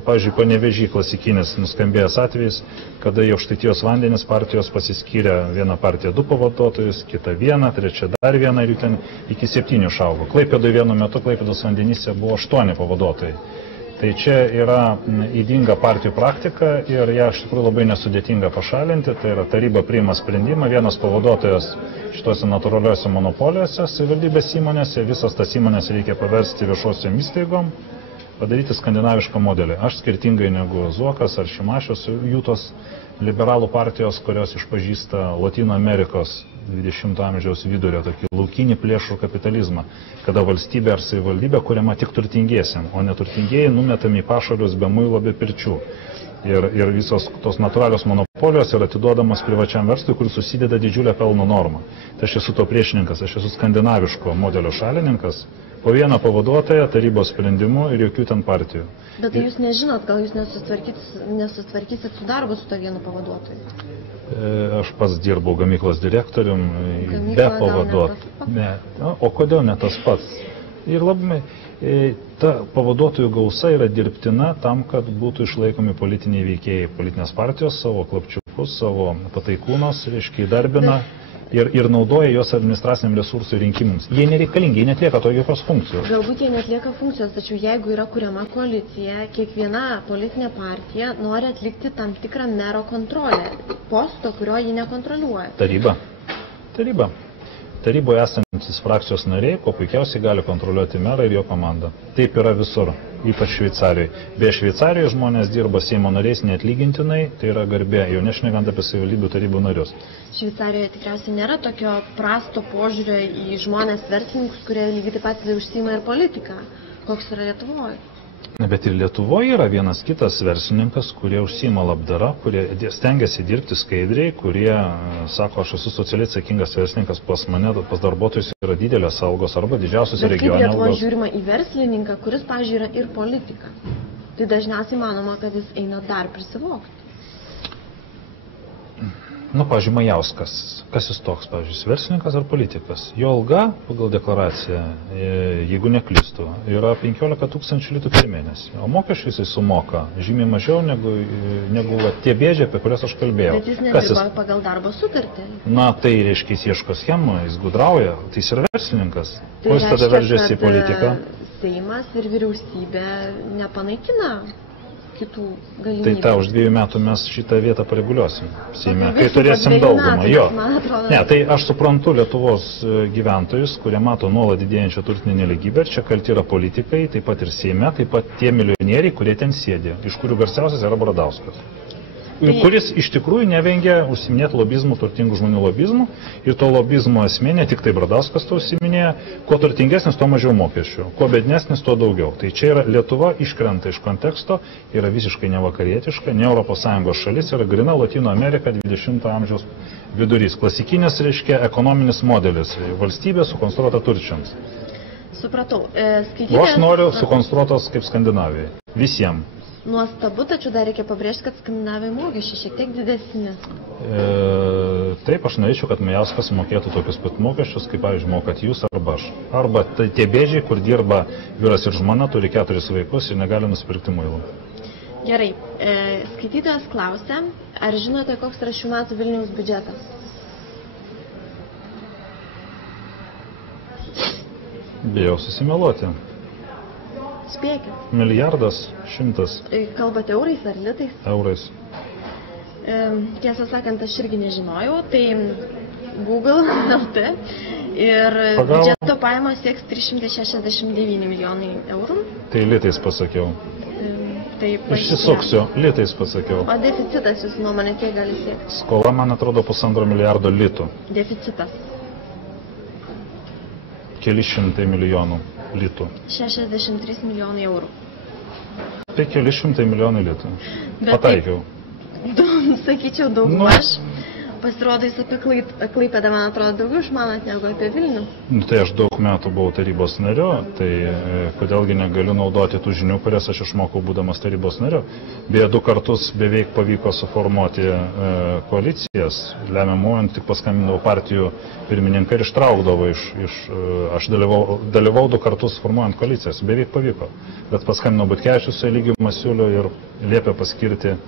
pavyzdžiui, Panevėžy klasikinis nuskambėjęs atvejis, kada į Aukštaitijos vandenis partijos pasiskyrė viena partija 2 pavaduotojus, kita 1, trečia dar 1 ir jų ten iki 7 išaugo. Klaipėdoje vienu metu Klaipėdos vandenyse buvo 8 pavaduotojai. Tai čia yra ydinga partijų praktika ir ją iš tikrųjų labai nesudėtinga pašalinti. Tai yra taryba priima sprendimą, vienas pavaduotojas šitose natūraliuose monopolijose, savivaldybės įmonėse, visas tas įmonės reikia paversti viešosiom įstaigom, padaryti skandinavišką modelį. Aš skirtingai negu Zuokas ar Šimašius, jų tos liberalų partijos, kurios išpažįsta Latino Amerikos 20 amžiaus vidurio tokį laukinį plėšrų kapitalizmą, kada valstybė ar savivaldybė kuriama tik turtingiesiam, o neturtingieji numetami į pašalius be muilo, be pirčių. Ir visos tos natūralios monopolijos yra atiduodamas privačiam verslui, kuris susideda didžiulę pelno normą. Tai aš esu to priešininkas, aš esu skandinaviško modelio šalininkas. Po vieną pavaduotoją, tarybos sprendimu ir jokių ten partijų. Bet tai jūs nežinot, gal jūs nesutvarkysit su darbu su to vienu pavaduotoju? Aš pats dirbau gamyklos direktorium, be pavaduotojų. O kodėl ne tas pats? Ir labai, Ta pavaduotojų gausa yra dirbtina tam, kad būtų išlaikomi politiniai veikėjai, politinės partijos savo klapčiukus, savo pataikūnos, reiškia, įdarbina ir naudoja juos administraciniam resursų rinkimams. Jie nereikalingi, jie netlieka to jokios funkcijos. Galbūt jie netlieka funkcijos, tačiau jeigu yra kuriama koalicija, kiekviena politinė partija nori atlikti tam tikrą mero kontrolę, posto, kurio ji nekontroliuoja. Taryba. Taryboje esantis frakcijos nariai, ko puikiausiai gali kontroliuoti merą ir jo komandą. Taip yra visur, ypač Šveicarijoje. Beje, Šveicarijoje žmonės dirba Seimo nariais neatlygintinai, tai yra garbė, jau nešnekant apie savivaldybių tarybų narius. Šveicarijoje tikriausiai nėra tokio prasto požiūrio į žmonės verslininkus, kurie lygiai taip pat užsiima ir politiką. Koks yra Lietuvoje? Bet ir Lietuvoje yra vienas kitas verslininkas, kurie užsiima labdara, kurie stengiasi dirbti skaidriai, kurie sako, aš esu socialiai atsakingas verslininkas, pas mane, pas darbuotojus yra didelės algos arba didžiausios regione algos. Bet kaip Lietuvoje žiūrima į verslininką, kuris, pavyzdžiui, yra ir politika? Tai dažniausiai manoma, kad jis eina dar prisivokti. Pavyzdžiui, Majauskas. Kas jis toks, pavyzdžiui, verslininkas ar politikas? Jo alga pagal deklaraciją, jeigu neklystu, yra 15 000 litų per mėnesį. O mokesčių jisai sumoka žymiai mažiau negu tie bėdžiai, apie kurias aš kalbėjau. Bet jis nedirba pagal darbo sutartį. Tai reiškia, jis ieško schemų, jis gudrauja, tai jis yra verslininkas. Ko jis tada veržiasi į politiką? Seimas ir vyriausybė nepanaikina kitų galimybių. Tai už 2 metų mes šitą vietą pareguliuosim Seime, kai turėsim daugumą. Jo. Ne, tai aš suprantu Lietuvos gyventojus, kurie mato nuolat didėjančią turtinę nelygybę, čia kalti yra politikai, taip pat ir Seime, taip pat tie milijonieriai, kurie ten sėdė, iš kurių garsiausias yra Bradauskas. Kuris iš tikrųjų nevengia užsiminėti lobizmų, turtingų žmonių lobizmų, ir to lobizmo esmė, ne tik tai Bradauskas to užsiminėja, kuo turtingesnis, to mažiau mokesčių, kuo bednesnis, to daugiau. Tai čia yra Lietuva iškrenta iš konteksto, yra visiškai nevakarietiška, ne ES šalis, yra grina Latino Amerika 20 amžiaus vidurys. Klasikinis, reiškia, ekonominis modelis, valstybė sukonstruota turčiams. Supratau. O aš noriu sukonstruotos kaip Skandinavijai. Visiems. Nuostabu, tačiau dar reikia pabrėžti, kad Skandinavijai mokesčiai šiek tiek didesni. Taip, aš norėčiau, kad Majauskas mokėtų tokius pat mokesčius, kaip, pavyzdžiui, mokat jūs arba aš. Arba tie bėdžiai, kur dirba vyras ir žmona, turi 4 vaikus ir negali nusipirkti muilo. Gerai. Skaitytojas klausia, ar žinote, koks yra šių metų Vilniaus biudžetas? Bijau susimeluoti. Spėkit. 1 milijardas 100. Kalbate eurais ar litais? Eurais. Tiesą sakant, aš irgi nežinojau, tai Google LT ir biudžeto pajamos sieks 369 milijonai eurų. Tai litais pasakiau. Išsisuksiu, litais pasakiau. O deficitas jūsų nuomonė kiek gali siekti? Skola, man atrodo, 1,5 milijardo litų. Deficitas? Keli šimtai milijonų litų. 63 milijonai eurų. Tai keli šimtai milijonų litų. Pataikiau. Sakyčiau, daugmaž. Pasirodo, jis apie Klaipėdą, man atrodo, daugiau išmanot negu apie Vilnių. Tai aš daug metų buvau tarybos nariu, tai kodėlgi negaliu naudoti tų žinių, kurias aš išmokau būdamas tarybos nariu. Beje, 2 kartus beveik pavyko suformuoti koalicijas, lemiamojant tik paskambindavo partijų pirmininką ir ištraukdavo aš dalyvau 2 kartus formuojant koalicijas, beveik pavyko. Bet paskambino Butkevičius su Eligijum Masiuliu ir liepė paskirti.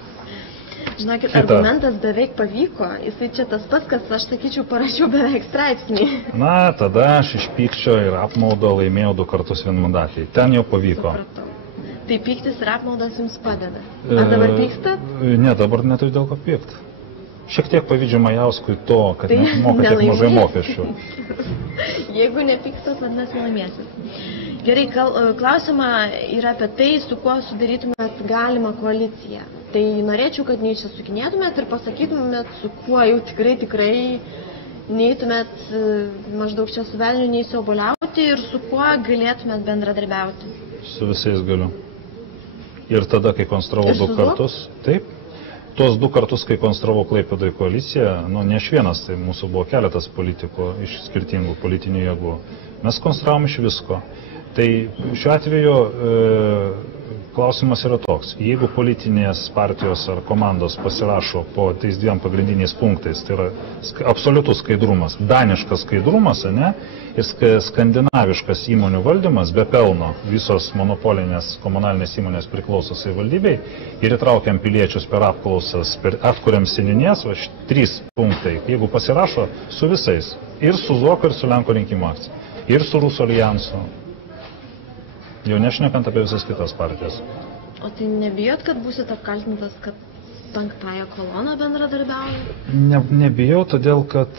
Žinokit, argumentas beveik pavyko, jisai čia tas pats, kas aš sakyčiau parašiau beveik straipsnį. Na, tada aš iš pykčio ir apmaudo laimėjau 2 kartus vienmandatį. Ten jau pavyko. Supratau. Tai pyktis ir apmaudas jums padeda. Ar dabar pykstat? Ne, dabar neturiu dėl ko pykti. Šiek tiek pavydžiu Majauskui to, kad moka tiek mažai mokesčių. Jeigu nepykstat, vadinasi laimėsit. Gerai, klausima yra apie tai, su kuo sudarytumėt galimą koaliciją. Tai norėčiau, kad neišsisukinėtumėt ir pasakytumėt, su kuo jau tikrai neįtumėt maždaug čia su velniu neįsioboliauti ir su kuo galėtumėt bendradarbiauti. Su visais galiu. Ir tada, kai konstravau 2 kartus, taip. Tuos 2 kartus, kai konstravau Klaipėdoje koaliciją, ne aš vienas, tai mūsų buvo keletas politikų iš skirtingų politinių jėgų. Mes konstravom iš visko. Tai šiuo atveju klausimas yra toks. Jeigu politinės partijos ar komandos pasirašo po tais dviem pagrindiniais punktais, tai yra absoliutus skaidrumas, daniškas skaidrumas, ne, ir skandinaviškas įmonių valdymas be pelno, visos monopolinės komunalinės įmonės priklauso savivaldybei ir įtraukiam piliečius per apklausas, atkuriam seniūnijas, 3 punktai. Jeigu pasirašo su visais, ir su Zuoko, ir su Lenkų rinkimų akcija, ir su Rusų alijansu, jau nešnekant apie visas kitas partijas. O tai nebijot, kad būsit apkaltintas, kad penktąją koloną bendradarbiauja? Nebijau, todėl kad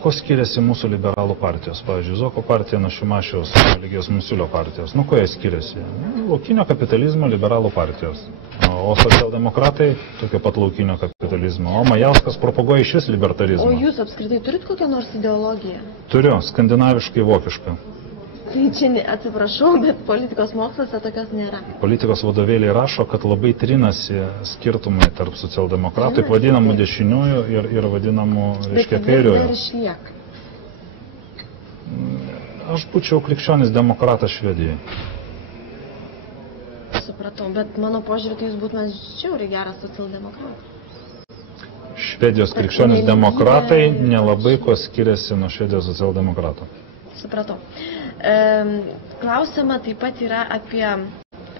ko skiriasi mūsų liberalų partijos? Pavyzdžiui, Zuoko partija nuo Šimašiaus Eligijos Masiulio partijos. Kuo jie skiriasi? Laukinio kapitalizmo liberalų partijos. O socialdemokratai tokio pat laukinio kapitalizmo. O Majauskas propaguoja iš vis libertarizmą. O jūs apskritai turit kokią nors ideologiją? Turiu, skandinaviškai vokišką. Tai čia, atsiprašau, bet politikos moksluose tokios nėra. Politikos vadovėliai rašo, kad labai trinasi skirtumai tarp socialdemokratų, taip vadinamų dešiniųjų ir vadinamų, reiškia, kairiųjų. Bet vis dar išlieka. Aš būčiau krikščionis demokratas Švedijai. Supratau, bet mano požiūrį, tai jūs būtumėt žiauriai geras socialdemokratas. Švedijos krikščionis demokratai nelabai ko skiriasi nuo Švedijos socialdemokratų. Supratau. Klausima taip pat yra apie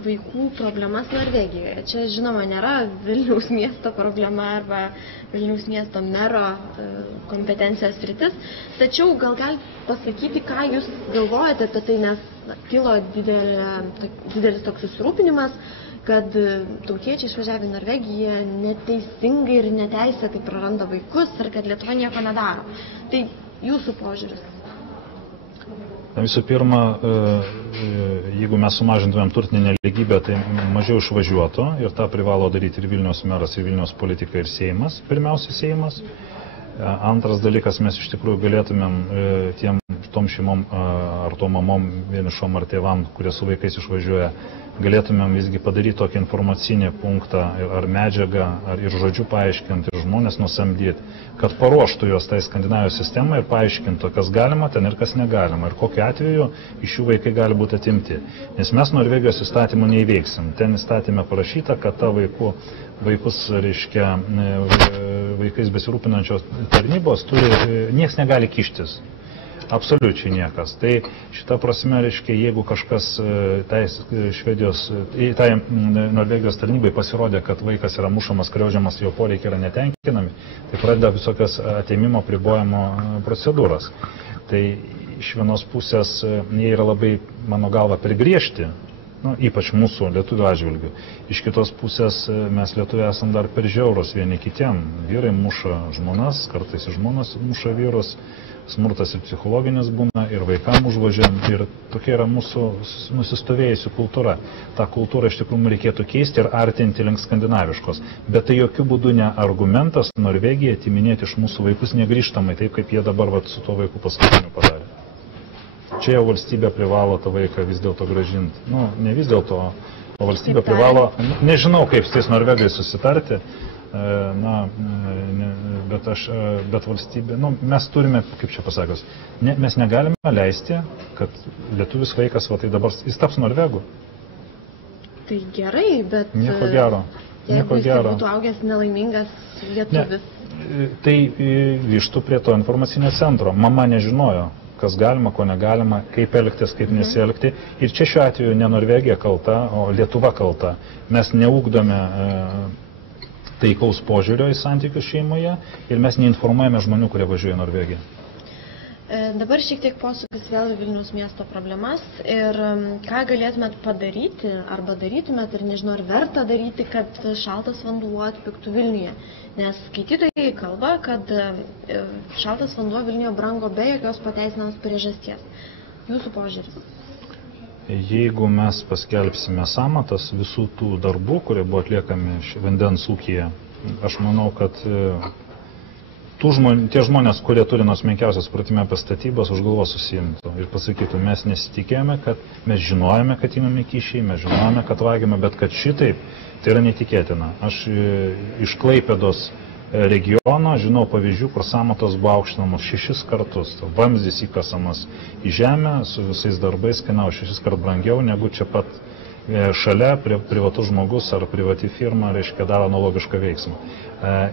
vaikų problemas Norvegijoje. Čia, žinoma, nėra Vilniaus miesto problema arba Vilniaus miesto mero kompetencijos sritis. Tačiau gal galite pasakyti, ką jūs galvojate apie tai, nes kilo didelis toks susirūpinimas, kad tautiečiai išvažiavę į Norvegiją neteisingai ir neteisėtai praranda vaikus ir kad Lietuva nieko nedaro. Tai jūsų požiūris. Visų pirma, jeigu mes sumažintumėm turtinę nelygybę, tai mažiau išvažiuotų ir tą privalo daryti ir Vilniaus meras, ir Vilniaus politika, ir Seimas, pirmiausia Seimas. Antras dalykas, mes iš tikrųjų galėtumėm tom šeimom ar tom mamom vienišom ar tėvam, kurie su vaikais išvažiuoja, galėtumėm visgi padaryti tokį informacinį punktą ar medžiagą, ar ir žodžiu paaiškinti, ir žmonės nusamdyti, kad paruoštų juos tai Skandinavijos sistemą ir paaiškintų, kas galima ten ir kas negalima, ir kokiu atveju iš jų vaikai gali būti atimti. Nes mes Norvegijos įstatymų neįveiksim. Ten įstatyme parašyta, kad ta vaikus, reiškia, vaikais besirūpinančios tarnybos nieks negali kištis. Absoliučiai niekas. Tai šita prasme, reiškia, jeigu kažkas tai Norvegijos tarnybai pasirodė, kad vaikas yra mušamas, skriaudžiamas, jo poreikiai yra netenkinami, tai pradeda visokias atėmimo, pribojimo procedūras. Tai iš vienos pusės jie yra labai, mano galva, prigriežti, ypač mūsų lietuvių atžvilgių. Iš kitos pusės mes lietuviai esam dar per žiaurus vieni kitiem. Vyrai muša žmonas, kartais žmonos muša vyrus. Smurtas ir psichologinis būna, ir vaikam užvažiuojam, ir tokia yra mūsų nusistovėjusi kultūra. Ta kultūra iš tikrųjų reikėtų keisti ir artinti link skandinaviškos. Bet tai jokių būdų ne argumentas Norvegija atiminėti iš mūsų vaikus negrįžtamai, taip kaip jie dabar su to vaiku paskutiniu padarė. Čia jau valstybė privalo tą vaiką vis dėlto grąžinti. Ne vis dėlto, o valstybė privalo, nežinau kaip su tais norvegai susitarti, bet valstybė, mes turime, kaip čia pasakius, mes negalime leisti, kad lietuvis vaikas, tai dabar jis taps norvegu. Tai gerai, bet nieko gero. Jeigu jis būtų augęs nelaimingas lietuvis. Tai grįžtų prie to informacinio centro. Mama nežinojo, kas galima, ko negalima, kaip elgtis, kaip nesielgti. Ir čia šiuo atveju ne Norvegija kalta, o Lietuva kalta. Mes neugdome taikaus požiūrio į santykius šeimoje ir mes neinformuojame žmonių, kurie važiuoja į Norvegiją. Dabar šiek tiek posūkis vėl į Vilniaus miesto problemas ir ką galėtumėt padaryti arba darytumėt ir nežinau, ar verta daryti, kad šaltas vanduo atpigtų Vilniuje. Nes skaitytojai kalba, kad šaltas vanduo Vilniuje brango be jokios pateisinamos priežasties. Jūsų požiūris? Jeigu mes paskelbsime sąmatas visų tų darbų, kurie buvo atliekami vandens ūkyje, aš manau, kad tie žmonės, kurie turi nors menkiausias supratime apie statybas, už galvos susiimtų ir pasakytų, mes nesitikėjome, kad mes žinojame, kad imame kyšiai, mes žinojame, kad vagiame, bet kad šitaip, tai yra netikėtina. Aš iš Klaipėdos regiono, žinau pavyzdžių, kur sąmatos buvo aukštinamos 6 kartus. Vamzdis įkasamas į žemę su visais darbais kainavo 6 kartų brangiau negu čia pat šalia privatus žmogus ar privati firma, reiškia, daro analogišką veiksmą.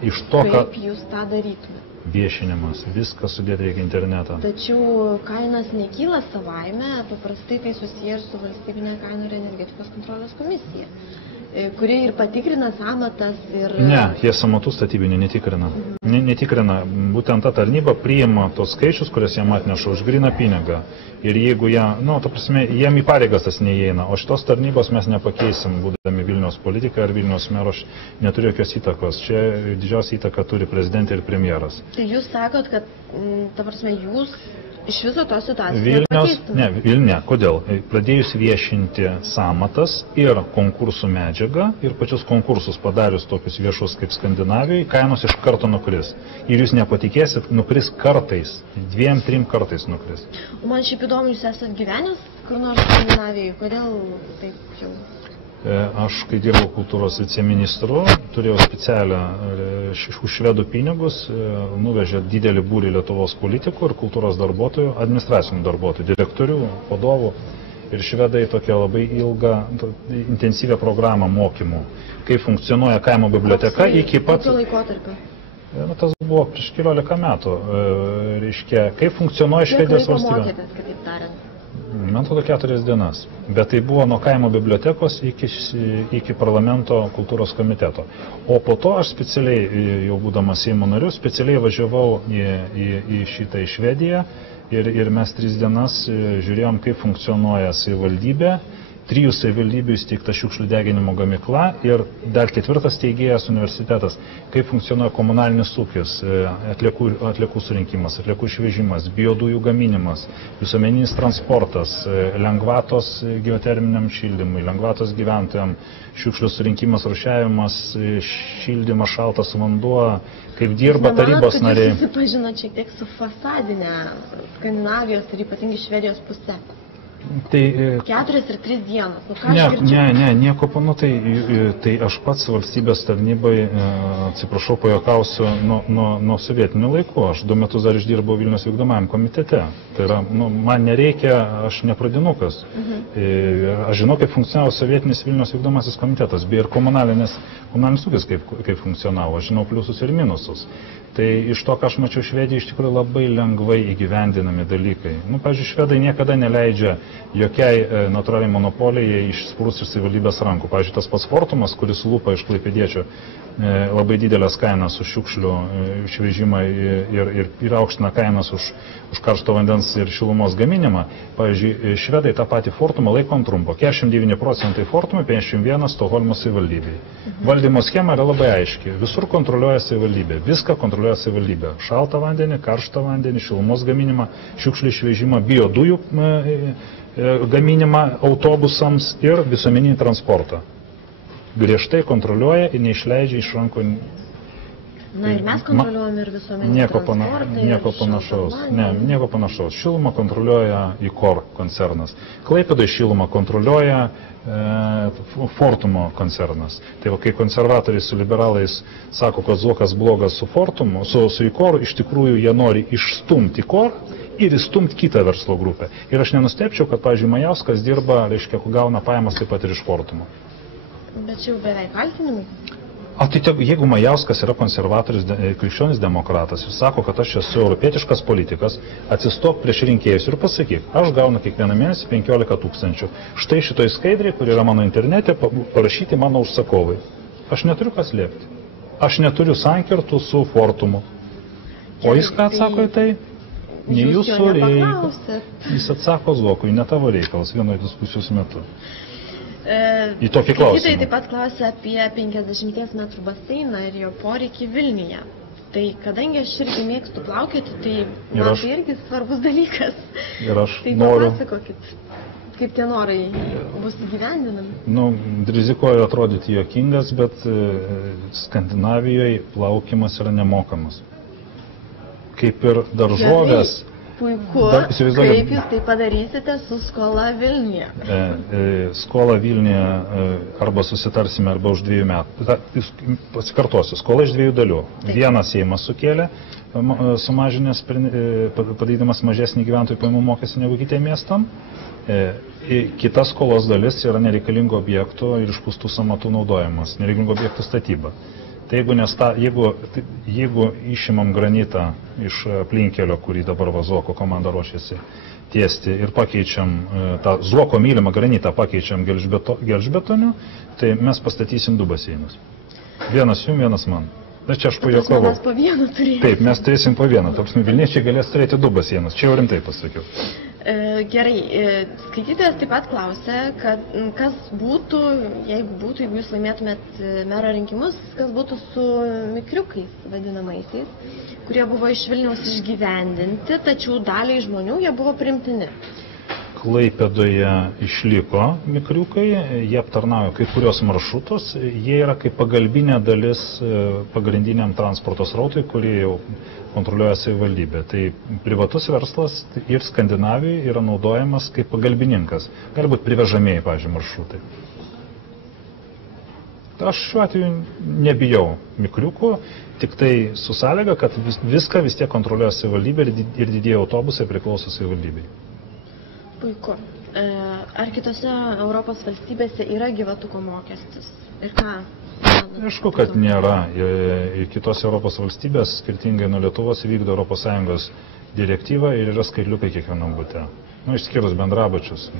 Iš to, Kaip jūs tą darytumėte? Viešinimas, viską sudėti reikia internetą. Tačiau kainos nekyla savaime, paprastai tai susiję su valstybinė kainų ir energetikos kontrolės komisija, kuri ir patikrina sąmatas ir... Ne, jie sąmatų statybinį netikrina. Netikrina, būtent ta tarnyba priima tos skaičius, kurias jiem atneša už gryną pinigą. Ir jeigu jie, ta prasme, jiem į pareigas tas neįeina, o šitos tarnybos mes nepakeisim, būdami Vilniaus politikai ar Vilniaus mero, neturi jokios įtakos. Čia didžiausia įtaka turi prezidentė ir premjeras. Tai jūs sakot, kad, ta prasme, jūs iš viso tos situacijos nepakeistumėte? Vilniuje. Kodėl? Pradėjus viešinti sąmatas ir konkursų medžiagą ir pačius konkursus padarius tokius viešus kaip Skandinavijoje, kainos iš karto nukris. Ir jūs nepatikėsit, nukris kartais, 2-3 kartais nukris. O man šiaip įdomu, jūs esat gyvenęs kur nors Skandinavijoje, kodėl taip jau? Aš, kai dirbau kultūros viceministru, turėjau specialią už švedų pinigus, nuvežė didelį būrį Lietuvos politikų ir kultūros darbuotojų, administracinių darbuotojų, direktorių, vadovų. Ir švedai tokia labai ilgą, intensyvę programą mokymų, kaip funkcionuoja kaimo biblioteka iki pat... Kokio laikotarpio? Tas buvo prieš 14 metų. Reiškia, kaip funkcionuoja Švedijos valstybė. Kiek laiko mokėtės, kitaip tariant? Man atrodo 4 dienas, bet tai buvo nuo kaimo bibliotekos iki parlamento kultūros komiteto. O po to aš specialiai, jau būdamas Seimo nariu, specialiai važiavau į šitą į Švediją ir mes 3 dienas žiūrėjom, kaip funkcionuoja savivaldybė, 3 savivaldybių įsteigta šiukšlių deginimo gamykla ir dar 4 steigėjas universitetas, kaip funkcionuoja komunalinis ūkis, atliekų surinkimas, atliekų išvežimas, biodujų gaminimas, visuomeninis transportas, lengvatos geoterminiam šildymui, lengvatos gyventojams, šiukšlių surinkimas, rūšiavimas, šildymas, šaltas vanduo, kaip dirba tarybos nariai. Jūs susipažinot šiek tiek su fasadinė Skandinavijos ir ypatingai Švedijos pusė. Tai, 4 ir 3 dienos. Nieko tai aš pats valstybės tarnybai, atsiprašau, pajuokausiu nuo sovietinių laikų. Aš 2 metus dar išdirbau Vilniaus vykdomajam komitete. Tai yra, man nereikia, aš ne pradinukas. Aš žinau, kaip funkcionavo sovietinis Vilniaus vykdomasis komitetas, bei ir komunalinis ūkis kaip funkcionavo. Aš žinau pliusus ir minusus. Tai iš to, ką aš mačiau Švedijoje, iš tikrųjų labai lengvai įgyvendinami dalykai. Pavyzdžiui, švedai niekada neleidžia jokiai natūraliai monopolijai išsprūsti iš savivaldybės rankų. Pavyzdžiui, tas pats Fortumas, kuris lūpa iš klaipėdiečių labai didelės kainas už šiukšlių išvežimą ir aukština kainas už karšto vandens ir šilumos gaminimą. Pavyzdžiui, švedai tą patį Fortumą laiko ant trumpo. 49% Fortumui, 51% Stokholmo savivaldybei. Valdymo schema yra labai aiški. Visur kontroliuoja savivaldybė. Viską kontroliuoja savivaldybė. Šaltą vandenį, karštą vandenį, šilumos gaminimą, šiukšlių išvežimą, biodujų gaminimą autobusams ir visuomeninį transportą. Griežtai kontroliuoja ir neišleidžia iš rankų. Na ir mes kontroliuojame ir visuomeninį transportą. Nieko panašaus. Nieko panašaus. Šilumą kontroliuoja IKOR koncernas. Klaipėdoje šilumą kontroliuoja Fortumo koncernas. Tai kai konservatoriai su liberalais sako, kad Zuokas blogas su Fortumu, su IKOR, iš tikrųjų jie nori išstumti IKOR ir įstumti kitą verslo grupę. Ir aš nenustepčiau, kad, pavyzdžiui, Majauskas dirba, reiškia, gauna pajamas taip pat ir iš Fortumo. Bet čia jau beveik kaltinimai. Tai jeigu Majauskas yra konservatorius, krikščionis demokratas ir sako, kad aš esu europietiškas politikas, atsistok prieš rinkėjus ir pasakyk, aš gaunu kiekvieną mėnesį 15 000. Štai šitoj skaidriai, kur yra mano internete, parašyti mano užsakovai. Aš neturiu ką slėpti. Aš neturiu sankirtų su Fortumu. O jis ką atsako į tai? Ne jūsų reikalas. Jis atsako Zuokui, ne tavo reikalas, vienoje diskusijos metu. Į tokį klausimą. Kitai taip pat klausė apie 50 metrų baseiną ir jo poreikį Vilniuje. Tai kadangi aš irgi mėgstu plaukioti, tai man tai irgi svarbus dalykas. Ir aš tai noriu. Papasakokit, kaip tie norai bus įgyvendinami. Rizikuoju atrodyti juokingas, bet Skandinavijoje plaukimas yra nemokamas. Kaip ir daržovės. Puiku. Kaip jūs tai padarysite su skola Vilniuje? Skola Vilniuje arba susitarsime, arba už 2 metų. Pasikartosiu, skola iš 2 dalių. Vieną Seimas sukėlė, sumažinęs, padarydamas mažesnį gyventojų pajamų mokestį negu kitiem miestam. Kita skolos dalis yra nereikalingų objektų ir išpūstų sąmatų naudojimas, nereikalingų objektų statyba. Tai jeigu išimam granitą iš aplinkelio, kurį dabar Zuoko komanda ruošiasi tiesti, ir pakeičiam tą Zuoko mylimą granitą, pakeičiam gelžbetoniu, tai mes pastatysim 2 baseinus. Vienas jum, vienas man. Bet čia aš pajuokavau. Mes po vieną turėsim. Taip, mes turėsim po vieną. Toks Vilniečiai galės turėti 2 baseinus. Čia jau rimtai pasakiau. Gerai, skaitytojas taip pat klausė, kad kas būtų, jeigu jūs laimėtumėt mero rinkimus, kas būtų su mikriukais vadinamaisiais, kurie buvo iš Vilniaus išgyvendinti, tačiau daliai žmonių jie buvo primtini. Klaipėdoje išliko mikriukai, jie aptarnauja kai kurios maršrutus, jie yra kaip pagalbinė dalis pagrindiniam transporto srautui, kurį jau kontroliuoja savivaldybė. Tai privatus verslas ir Skandinavijoje yra naudojamas kaip pagalbininkas. Gali būti privežamieji, pavyzdžiui, maršrutai. Aš šiuo atveju nebijau mikriukų, tik tai su sąlyga, kad viską vis tiek kontroliuoja savivaldybė ir didieji autobusai priklauso savivaldybei. Puiku. Ar kitose Europos valstybėse yra gyvatuko mokestis? Ir ką? Aišku, kad nėra. Kitos Europos valstybės, skirtingai nuo Lietuvos, vykdo ES direktyvą ir yra skaitliukai kiekvienam bute. Išskyrus bendrabučius.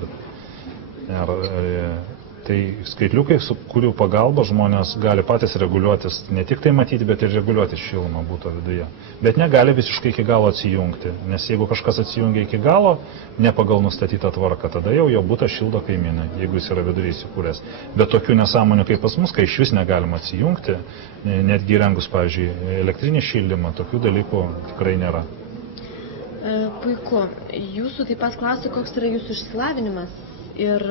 Tai skaitliukai, su kurių pagalba žmonės gali patys reguliuotis, ne tik tai matyti, bet ir reguliuoti šilumą būto viduje. Bet negali visiškai iki galo atsijungti, nes jeigu kažkas atsijungia iki galo, ne pagal nustatytą tvarką, tada jau jo butą šildo kaimynai, jeigu jis yra vidury įsikūręs. Bet tokių nesąmonių kaip pas mus, kai iš vis negalima atsijungti, netgi įrengus, pavyzdžiui, elektrinį šildymą, tokių dalykų tikrai nėra. Puiku. Jūsų taip pat klausė, koks yra jūsų išsilavinimas. Ir,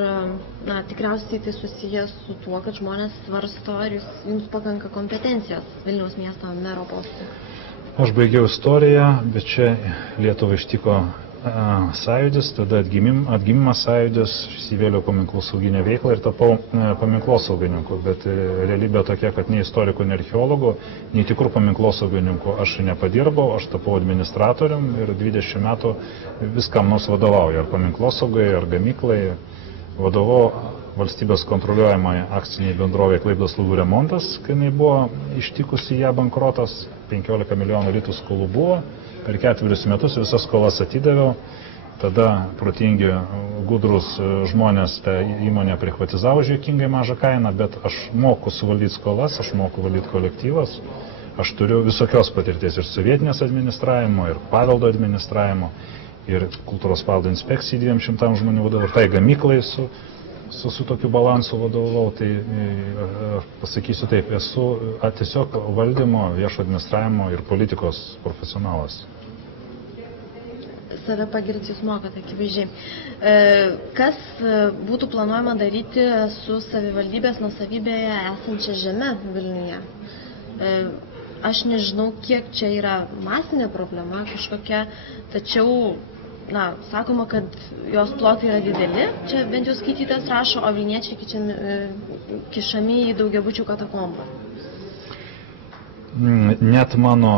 tikriausiai tai susijęs su tuo, kad žmonės svarsto, ar jums pakanka kompetencijos Vilniaus miesto mero postui. Aš baigiau istoriją, bet čia Lietuvą ištiko sąjūdis, tada atgimimas sąjūdis, įsivėliau paminklosauginę veiklą ir tapau paminklosaugininku, bet realybė tokia, kad nei istorikų, nei archeologų, nei tikrų paminklosaugininku aš nepadirbau, aš tapau administratorium ir 20 metų viskam nors vadovauju, ar paminklosaugai, ar gamyklai. Vadovau valstybės kontroliuojamai akciniai bendrovė Klaipėdos laivų remontas, kai jinai buvo ištikusi ją bankrotas, 15 milijonų litų skolų buvo, per 4 metus visas skolas atidaviau, tada protingi, gudrus žmonės tą įmonę privatizavo juokingai mažą kainą, bet aš moku suvaldyti skolas, aš moku valdyti kolektyvas, aš turiu visokios patirties ir sovietinės administravimo, ir paveldo administravimo, ir kultūros paveldo inspekcijai 200 žmonių vadovau, ir tai gamyklai su tokiu balansu vadovau, tai pasakysiu taip, esu tiesiog valdymo, viešo administravimo ir politikos profesionalas. Save pagirti jūs mokate, akivaizdžiai. Kas būtų planuojama daryti su savivaldybės nuosavybėje esančia žeme Vilniuje? Aš nežinau, kiek čia yra masinė problema kažkokia, tačiau sakoma, kad jos plotai yra dideli, čia bent jau skaitytas rašo, o vilniečiai kišami į daugiabučių katakombą. Net mano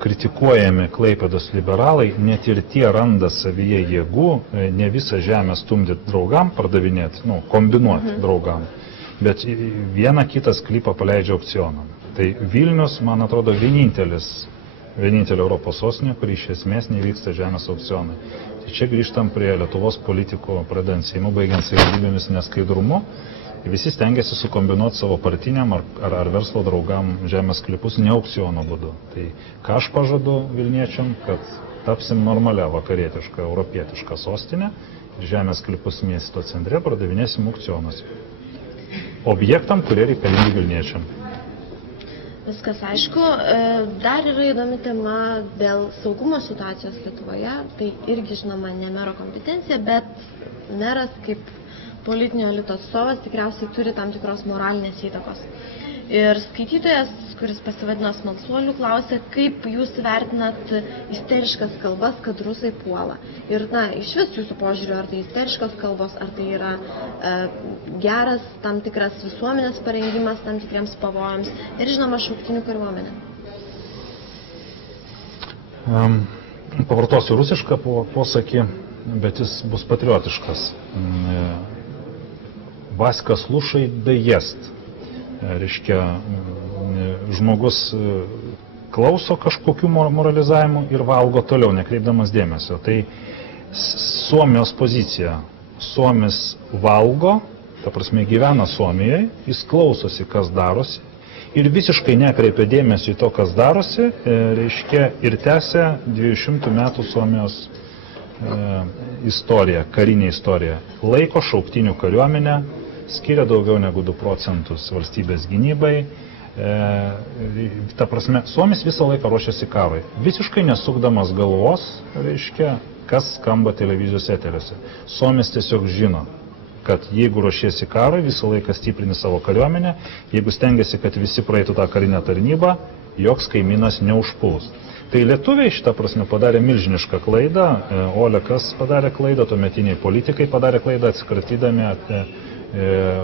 kritikuojami Klaipėdos liberalai, net ir tie randa savyje jėgų, ne visą žemę stumdyti draugam, pardavinėti, kombinuoti draugam, bet vieną kitą sklypą paleidžia aukcionam. Tai Vilnius, man atrodo, vienintelė Europos sostinė, kur iš esmės nevyksta žemės aukcionai. Tai čia grįžtam prie Lietuvos politikų, pradedant Seimu, baigiant savivaldybėmis neskaidrumu. Visi stengiasi sukombinuoti savo partiniam ar verslo draugam žemės sklypus ne aukciono būdu. Tai ką aš pažadu Vilniečiam, kad tapsim normalia vakarietiška, europietiška sostinė ir žemės sklypus miesto centre pardavinėsim aukcionuose. Objektam, kurie reikalingi Vilniečiam. Viskas aišku. Dar yra įdomi tema dėl saugumo situacijos Lietuvoje. Tai irgi, žinoma, ne mero kompetencija, bet meras kaip politinio elito atstovas tikriausiai turi tam tikros moralinės įtakos. Ir skaitytojas, kuris pasivadino smalsuoliu, klausė, kaip jūs vertinat isteriškas kalbas, kad rusai puola. Ir, iš vis jūsų požiūriu, ar tai isteriškos kalbos, ar tai yra geras tam tikras visuomenės parengimas tam tikriems pavojams ir, žinoma, šauktinių kariuomenė. Pavartosiu rusišką posakį, bet jis bus patriotiškas. Vaska slušai da jest. Reiškia, žmogus klauso kažkokių moralizavimų ir valgo toliau, nekreipdamas dėmesio. Tai Suomijos pozicija. Suomis valgo, ta prasme gyvena Suomijoje, jis klausosi, kas darosi ir visiškai nekreipia dėmesio į to, kas darosi, reiškia, ir tęsia 200 metų Suomijos istoriją, karinę istoriją. Laiko šauktinių kariuomenę, skiria daugiau negu 2% valstybės gynybai. Ta prasme, Suomis visą laiką ruošiasi karui. Visiškai nesukdamas galvos, reiškia, kas skamba televizijos eteriuose. Suomis tiesiog žino, kad jeigu ruošiesi karui, visą laiką stiprini savo kariuomenę, jeigu stengiasi, kad visi praeitų tą karinę tarnybą, joks kaimynas neužpuls. Tai lietuviai šitą prasme padarė milžinišką klaidą, Olekas padarė klaidą, tuometiniai politikai padarė klaidą atsikratydami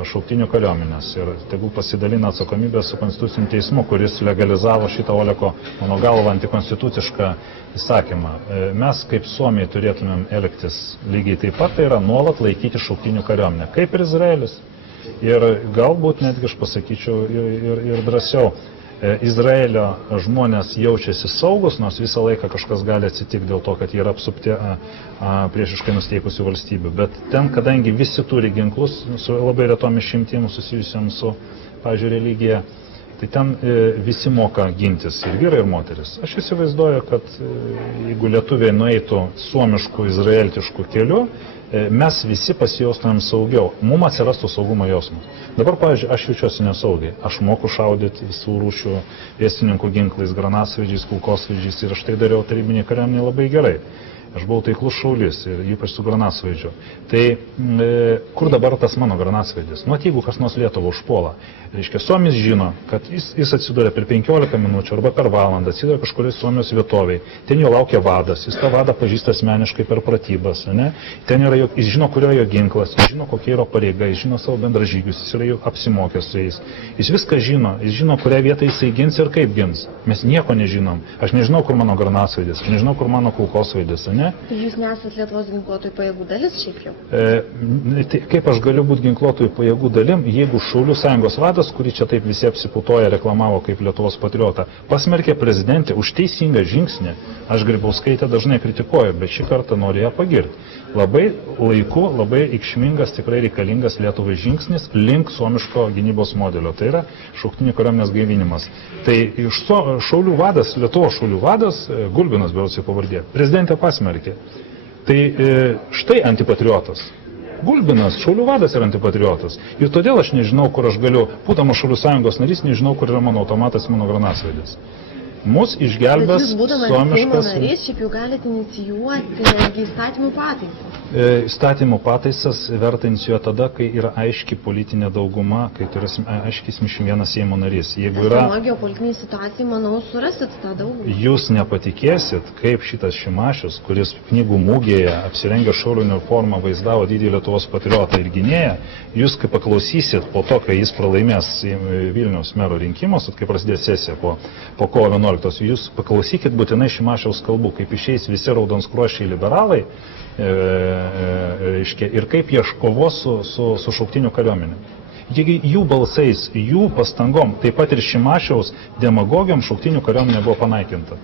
šauktinių kariuomenės. Ir tegul pasidalina atsakomybę su Konstituciniu teismu, kuris legalizavo šitą Oleko, mano galva, antikonstitucišką įsakymą. Mes kaip Suomiai turėtumėm elgtis lygiai taip pat, tai yra nuolat laikyti šauktinių kariuomenę, kaip ir Izraelis. Ir galbūt netgi aš pasakyčiau ir drąsiau. Izraelio žmonės jaučiasi saugus, nors visą laiką kažkas gali atsitikti dėl to, kad jie yra apsupti priešiškai nusteikusių valstybių. Bet ten, kadangi visi turi ginklus, su labai retom išimtim susijusiam su, pavyzdžiui, religija, tai ten visi moka gintis, ir vyrai, ir moteris. Aš įsivaizduoju, kad jeigu lietuviai nueitų suomiškų, izraeltiškų kelių, mes visi pasijaustumėm saugiau. Mums atsirastų saugumo jausmas. Dabar, pavyzdžiui, aš jaučiuosi nesaugiai. Aš moku šaudyti visų rūšių pėstininkų ginklais, granatsvaidžiais, kulkosvaidžiais ir aš tai dariau tarybinėje kariuomenėje labai gerai. Aš buvau taiklus šaulys ir ypač su granatsvaidžiu. Tai kur dabar tas mano granatsvaidis? Jeigu kas nors Lietuvą užpuola, reiškia, Suomis žino, kad jis atsiduria per 15 minučių arba per valandą, atsiduria kažkuriai Suomijos vietoviai. Ten jo laukia vadas, jis tą vadą pažįsta asmeniškai per pratybas. Ne? Ten yra jis žino, kurio jo ginklas, jis žino, kokia yra pareiga, jis žino savo bendražygius, jis yra jau apsimokęs su jais. Jis viską žino, jis žino, kurią vietą jisai gins ir kaip gins. Mes nieko nežinom. Aš nežinau, kur mano granatsvaidis, aš nežinau, kur mano kulkosvaidis. Ne? Tai jūs nesat Lietuvos ginkluotojų pajėgų dalis šiaip jau? Tai kaip aš galiu būti ginkluotojų pajėgų dalim, jeigu Šaulių sąjungos vadas, kurį čia taip visi apsiputoja, reklamavo kaip Lietuvos patriotą, pasmerkė prezidentę už teisingą žingsnį. Aš Grybauskaitę dažnai kritikuoju, bet šį kartą noriu ją pagirti. Labai laiku, labai reikšmingas, tikrai reikalingas Lietuvai žingsnis link suomiško gynybos modelio. Tai yra šauktinių kariuomenės gaivinimas. Tai iš Šaulių vadas, Lietuvos Šaulių vadas, Gulbinas berods jo pavardė, prezidentė pasmerkė. Tai štai antipatriotas. Gulbinas, Šaulių vadas yra antipatriotas. Ir todėl aš nežinau, kur aš galiu, būdamas Šaulių sąjungos narys, nežinau, kur yra mano automatas, mano granatsvaidis. Mus išgelbės suomiškas... Bet jūs būdamas Seimo narys, šiaip jau galite inicijuoti netgi įstatymų pataisas. Įstatymų pataisas verta inicijuoti tada, kai yra aiški politinė dauguma, kai turėsim aiškiai 71 Seimo narys. Jeigu yra... geopolitiniai situacijai, manau, surasit tą daugumą. Jūs nepatikėsit, kaip šitas Šimašius, kuris knygų mugėje apsirengę šaulių uniformą vaizdavo didį Lietuvos patriotą ir gynėją, jūs kai paklausysit po to, kai jis pralaimės Vilniaus mero rinkimus, kai prasidės sesija po kovo 11, jūs paklausykit būtinai Šimašiaus kalbų, kaip išeis visi raudonskruošiai liberalai ir kaip jie kovos su šauktinių kariuomenė. Jų balsais, jų pastangom, taip pat ir Šimašiaus demagogijom šauktinių kariuomenė buvo panaikinta.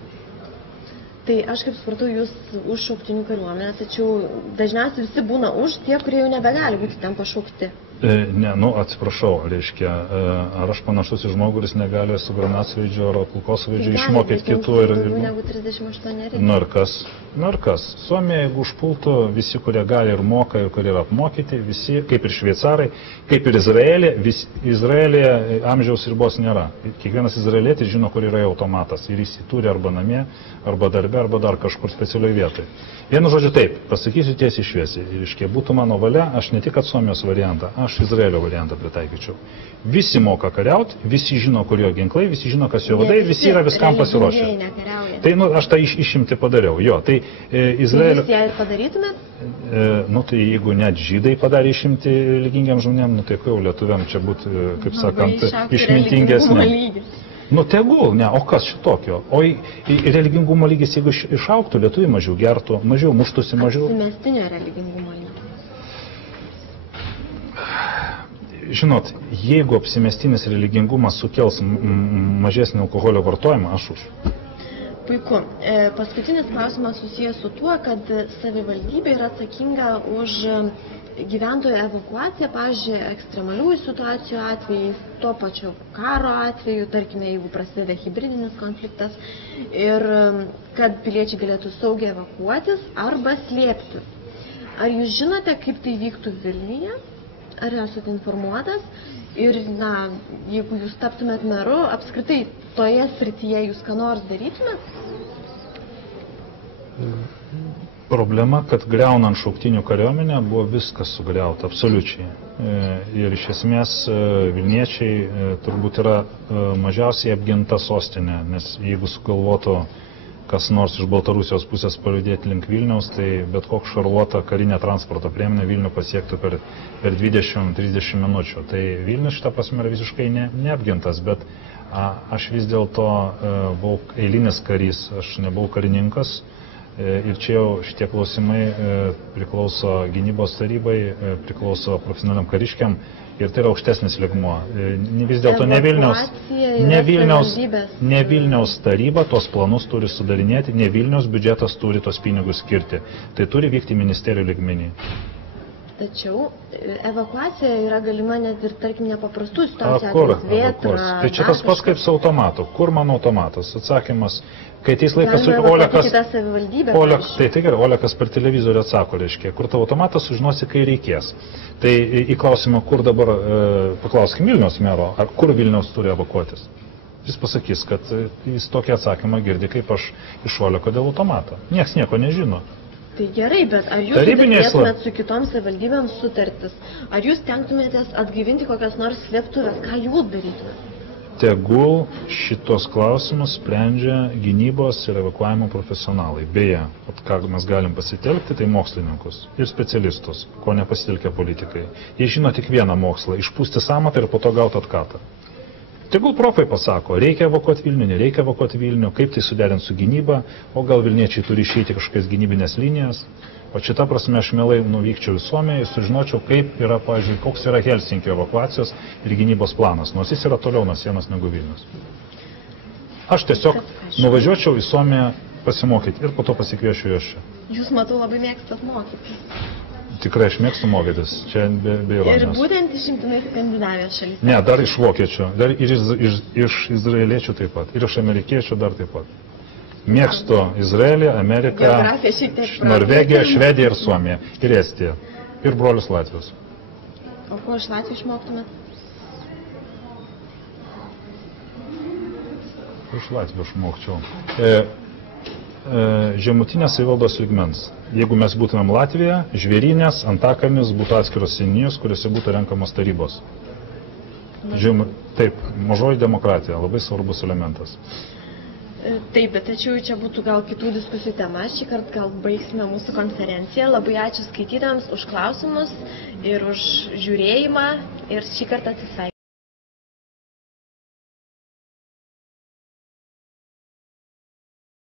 Tai aš kaip supratau, jūs už šauktinių kariuomenę, tačiau dažniausiai visi būna už tie, kurie jau nebegali būti ten pašaukti. Ne, atsiprašau, reiškia, ar aš panašus į žmogų, kuris negali su granatsvaidžiu ar kulkosvaidžiu išmokyti kitų ir... Daugiau negu 38 reikia. Nu ir kas. Suomija, jeigu užpultų visi, kurie gali ir moka, ir kurie yra apmokyti, visi, kaip ir šveicarai, kaip ir Izraelėje amžiaus ribos nėra. Kiekvienas izraelietis žino, kur yra automatas. Ir jis turi arba namie, arba darbe, arba dar kažkur specialiai vietoje. Vienu žodžiu taip, pasakysiu tiesiai šviesiai. Reiškia, būtų mano valia, aš ne tik kad Suomijos variantą, aš Izraelio variantą pritaikyčiau. Visi moka kariauti, visi žino, kur jo ginklai, visi žino, kas jo vadai, visi yra viskam pasiruošę. Tai aš tą išimti padariau. Jo, tai Izraelio... Jūs ją ir padarytumėt? Tai jeigu net žydai padarė išimti religingiam žmonėm, tai jau lietuviam čia būtų, kaip sakant, išmintingesnė. Tegul, ne, o kas šitokio? O religingumo lygis, jeigu išauktų, lietuviai mažiau gertų, mažiau muštųsi, mažiau... Apsimestinio religingumo lygis. Žinot, jeigu apsimestinis religingumas sukels mažesnį alkoholio vartojimą, aš už. Puiku. Paskutinis klausimas susijęs su tuo, kad savivaldybė yra atsakinga už gyventojų evakuaciją, pavyzdžiui, ekstremaliųjų situacijų atvejais, tuo pačiu karo atveju, tarkime, jeigu prasideda hibridinis konfliktas, ir kad piliečiai galėtų saugiai evakuotis arba slėptis. Ar jūs žinote, kaip tai vyktų Vilniuje? Ar esate informuotas? Ir, jeigu jūs taptumėt meru, apskritai toje srityje jūs ką nors darytumėt? Problema, kad griaunant šauktinių kariuomenę buvo viskas sugriauta, absoliučiai. Ir iš esmės vilniečiai turbūt yra mažiausiai apginta sostinė, nes jeigu sugalvotų kas nors iš Baltarusijos pusės pajudėti link Vilniaus, tai bet koks šarvuota karinė transporto priemonė Vilnių pasiektų per 20-30 minučių. Tai Vilnius šitą prasme yra visiškai neapgintas, bet aš vis dėlto buvau eilinis karys, aš nebuvau karininkas. Ir čia jau šitie klausimai priklauso gynybos tarybai, priklauso profesionaliam kariškiam ir tai yra aukštesnis lygmuo. Vis dėlto ne Vilniaus taryba tos planus turi sudarinėti, ne Vilniaus biudžetas turi tos pinigus skirti. Tai turi vykti ministerijų lygmenį. Tačiau evakuacija yra galima net ir, tarkim, nepaprastų situacijų. Tai čia tas pats kaip su automatu. Kur mano automatas? Atsakymas, kai ateis laikas, Olekas per televizorių atsako, reiškia, kur tavo automatas sužinosi, kai reikės. Tai į klausimą, kur dabar, paklauskim Vilniaus mero, ar kur Vilniaus turi evakuotis? Jis pasakys, kad jis tokį atsakymą girdi, kaip aš iš Oleko dėl automato. Niekas nieko nežino. Tai gerai, bet ar jūs turėtumėt su kitom savivaldybėms sutartis? Ar jūs tenktumėtės atgaivinti kokias nors slėptuves? Ką jūs darytumėt? Tegul šitos klausimus sprendžia gynybos ir evakuavimo profesionalai. Beje, ką mes galim pasitelkti, tai mokslininkus ir specialistus, ko nepasitelkia politikai. Jie žino tik vieną mokslą, išpūsti sąmatą ir po to gauti atkatą. Tegul profai pasako, reikia evakuoti Vilnių, nereikia evakuoti Vilnių, kaip tai suderinti su gynyba, o gal Vilniečiai turi išeiti kažkokias gynybinės linijas. O šitą prasme aš mielai nuvykčiau į Suomiją ir sužinočiau, kaip yra, pavyzdžiui, koks yra Helsinkio evakuacijos ir gynybos planas, nors jis yra toliau nuo sienos negu Vilnius. Aš tiesiog nuvažiuočiau į Suomiją pasimokyti ir po to pasikviešiu juos čia. Jūs, matau, labai mėgstat mokyti. Tikrai aš mėgstu mokytis, čia be ironijos. Ir būtent išimtinai Skandinavijos šalyse. Ne, dar iš vokiečių, dar ir iš izraeliečių taip pat, ir iš amerikiečių dar taip pat. Mėgstu Izraelį, Ameriką, Norvegiją, Švediją ir Suomiją, ir Estiją, ir brolius Latvijos. O ko iš Latvijos išmoktumėt? Iš Latvijos išmokčiau. Žemutinės savivaldos lygmens. Jeigu mes būtumėm Latvija, Žvėrynės, Antakalnis būtų atskiros seniūnijos, kuriuose būtų renkamos tarybos. Taip, mažoji demokratija, labai svarbus elementas. Taip, bet tačiau čia būtų gal kitų diskusijų tema. Šį kartą gal baigsime mūsų konferenciją. Labai ačiū skaitytojams už klausimus ir už žiūrėjimą ir šį kartą atsisveikiname.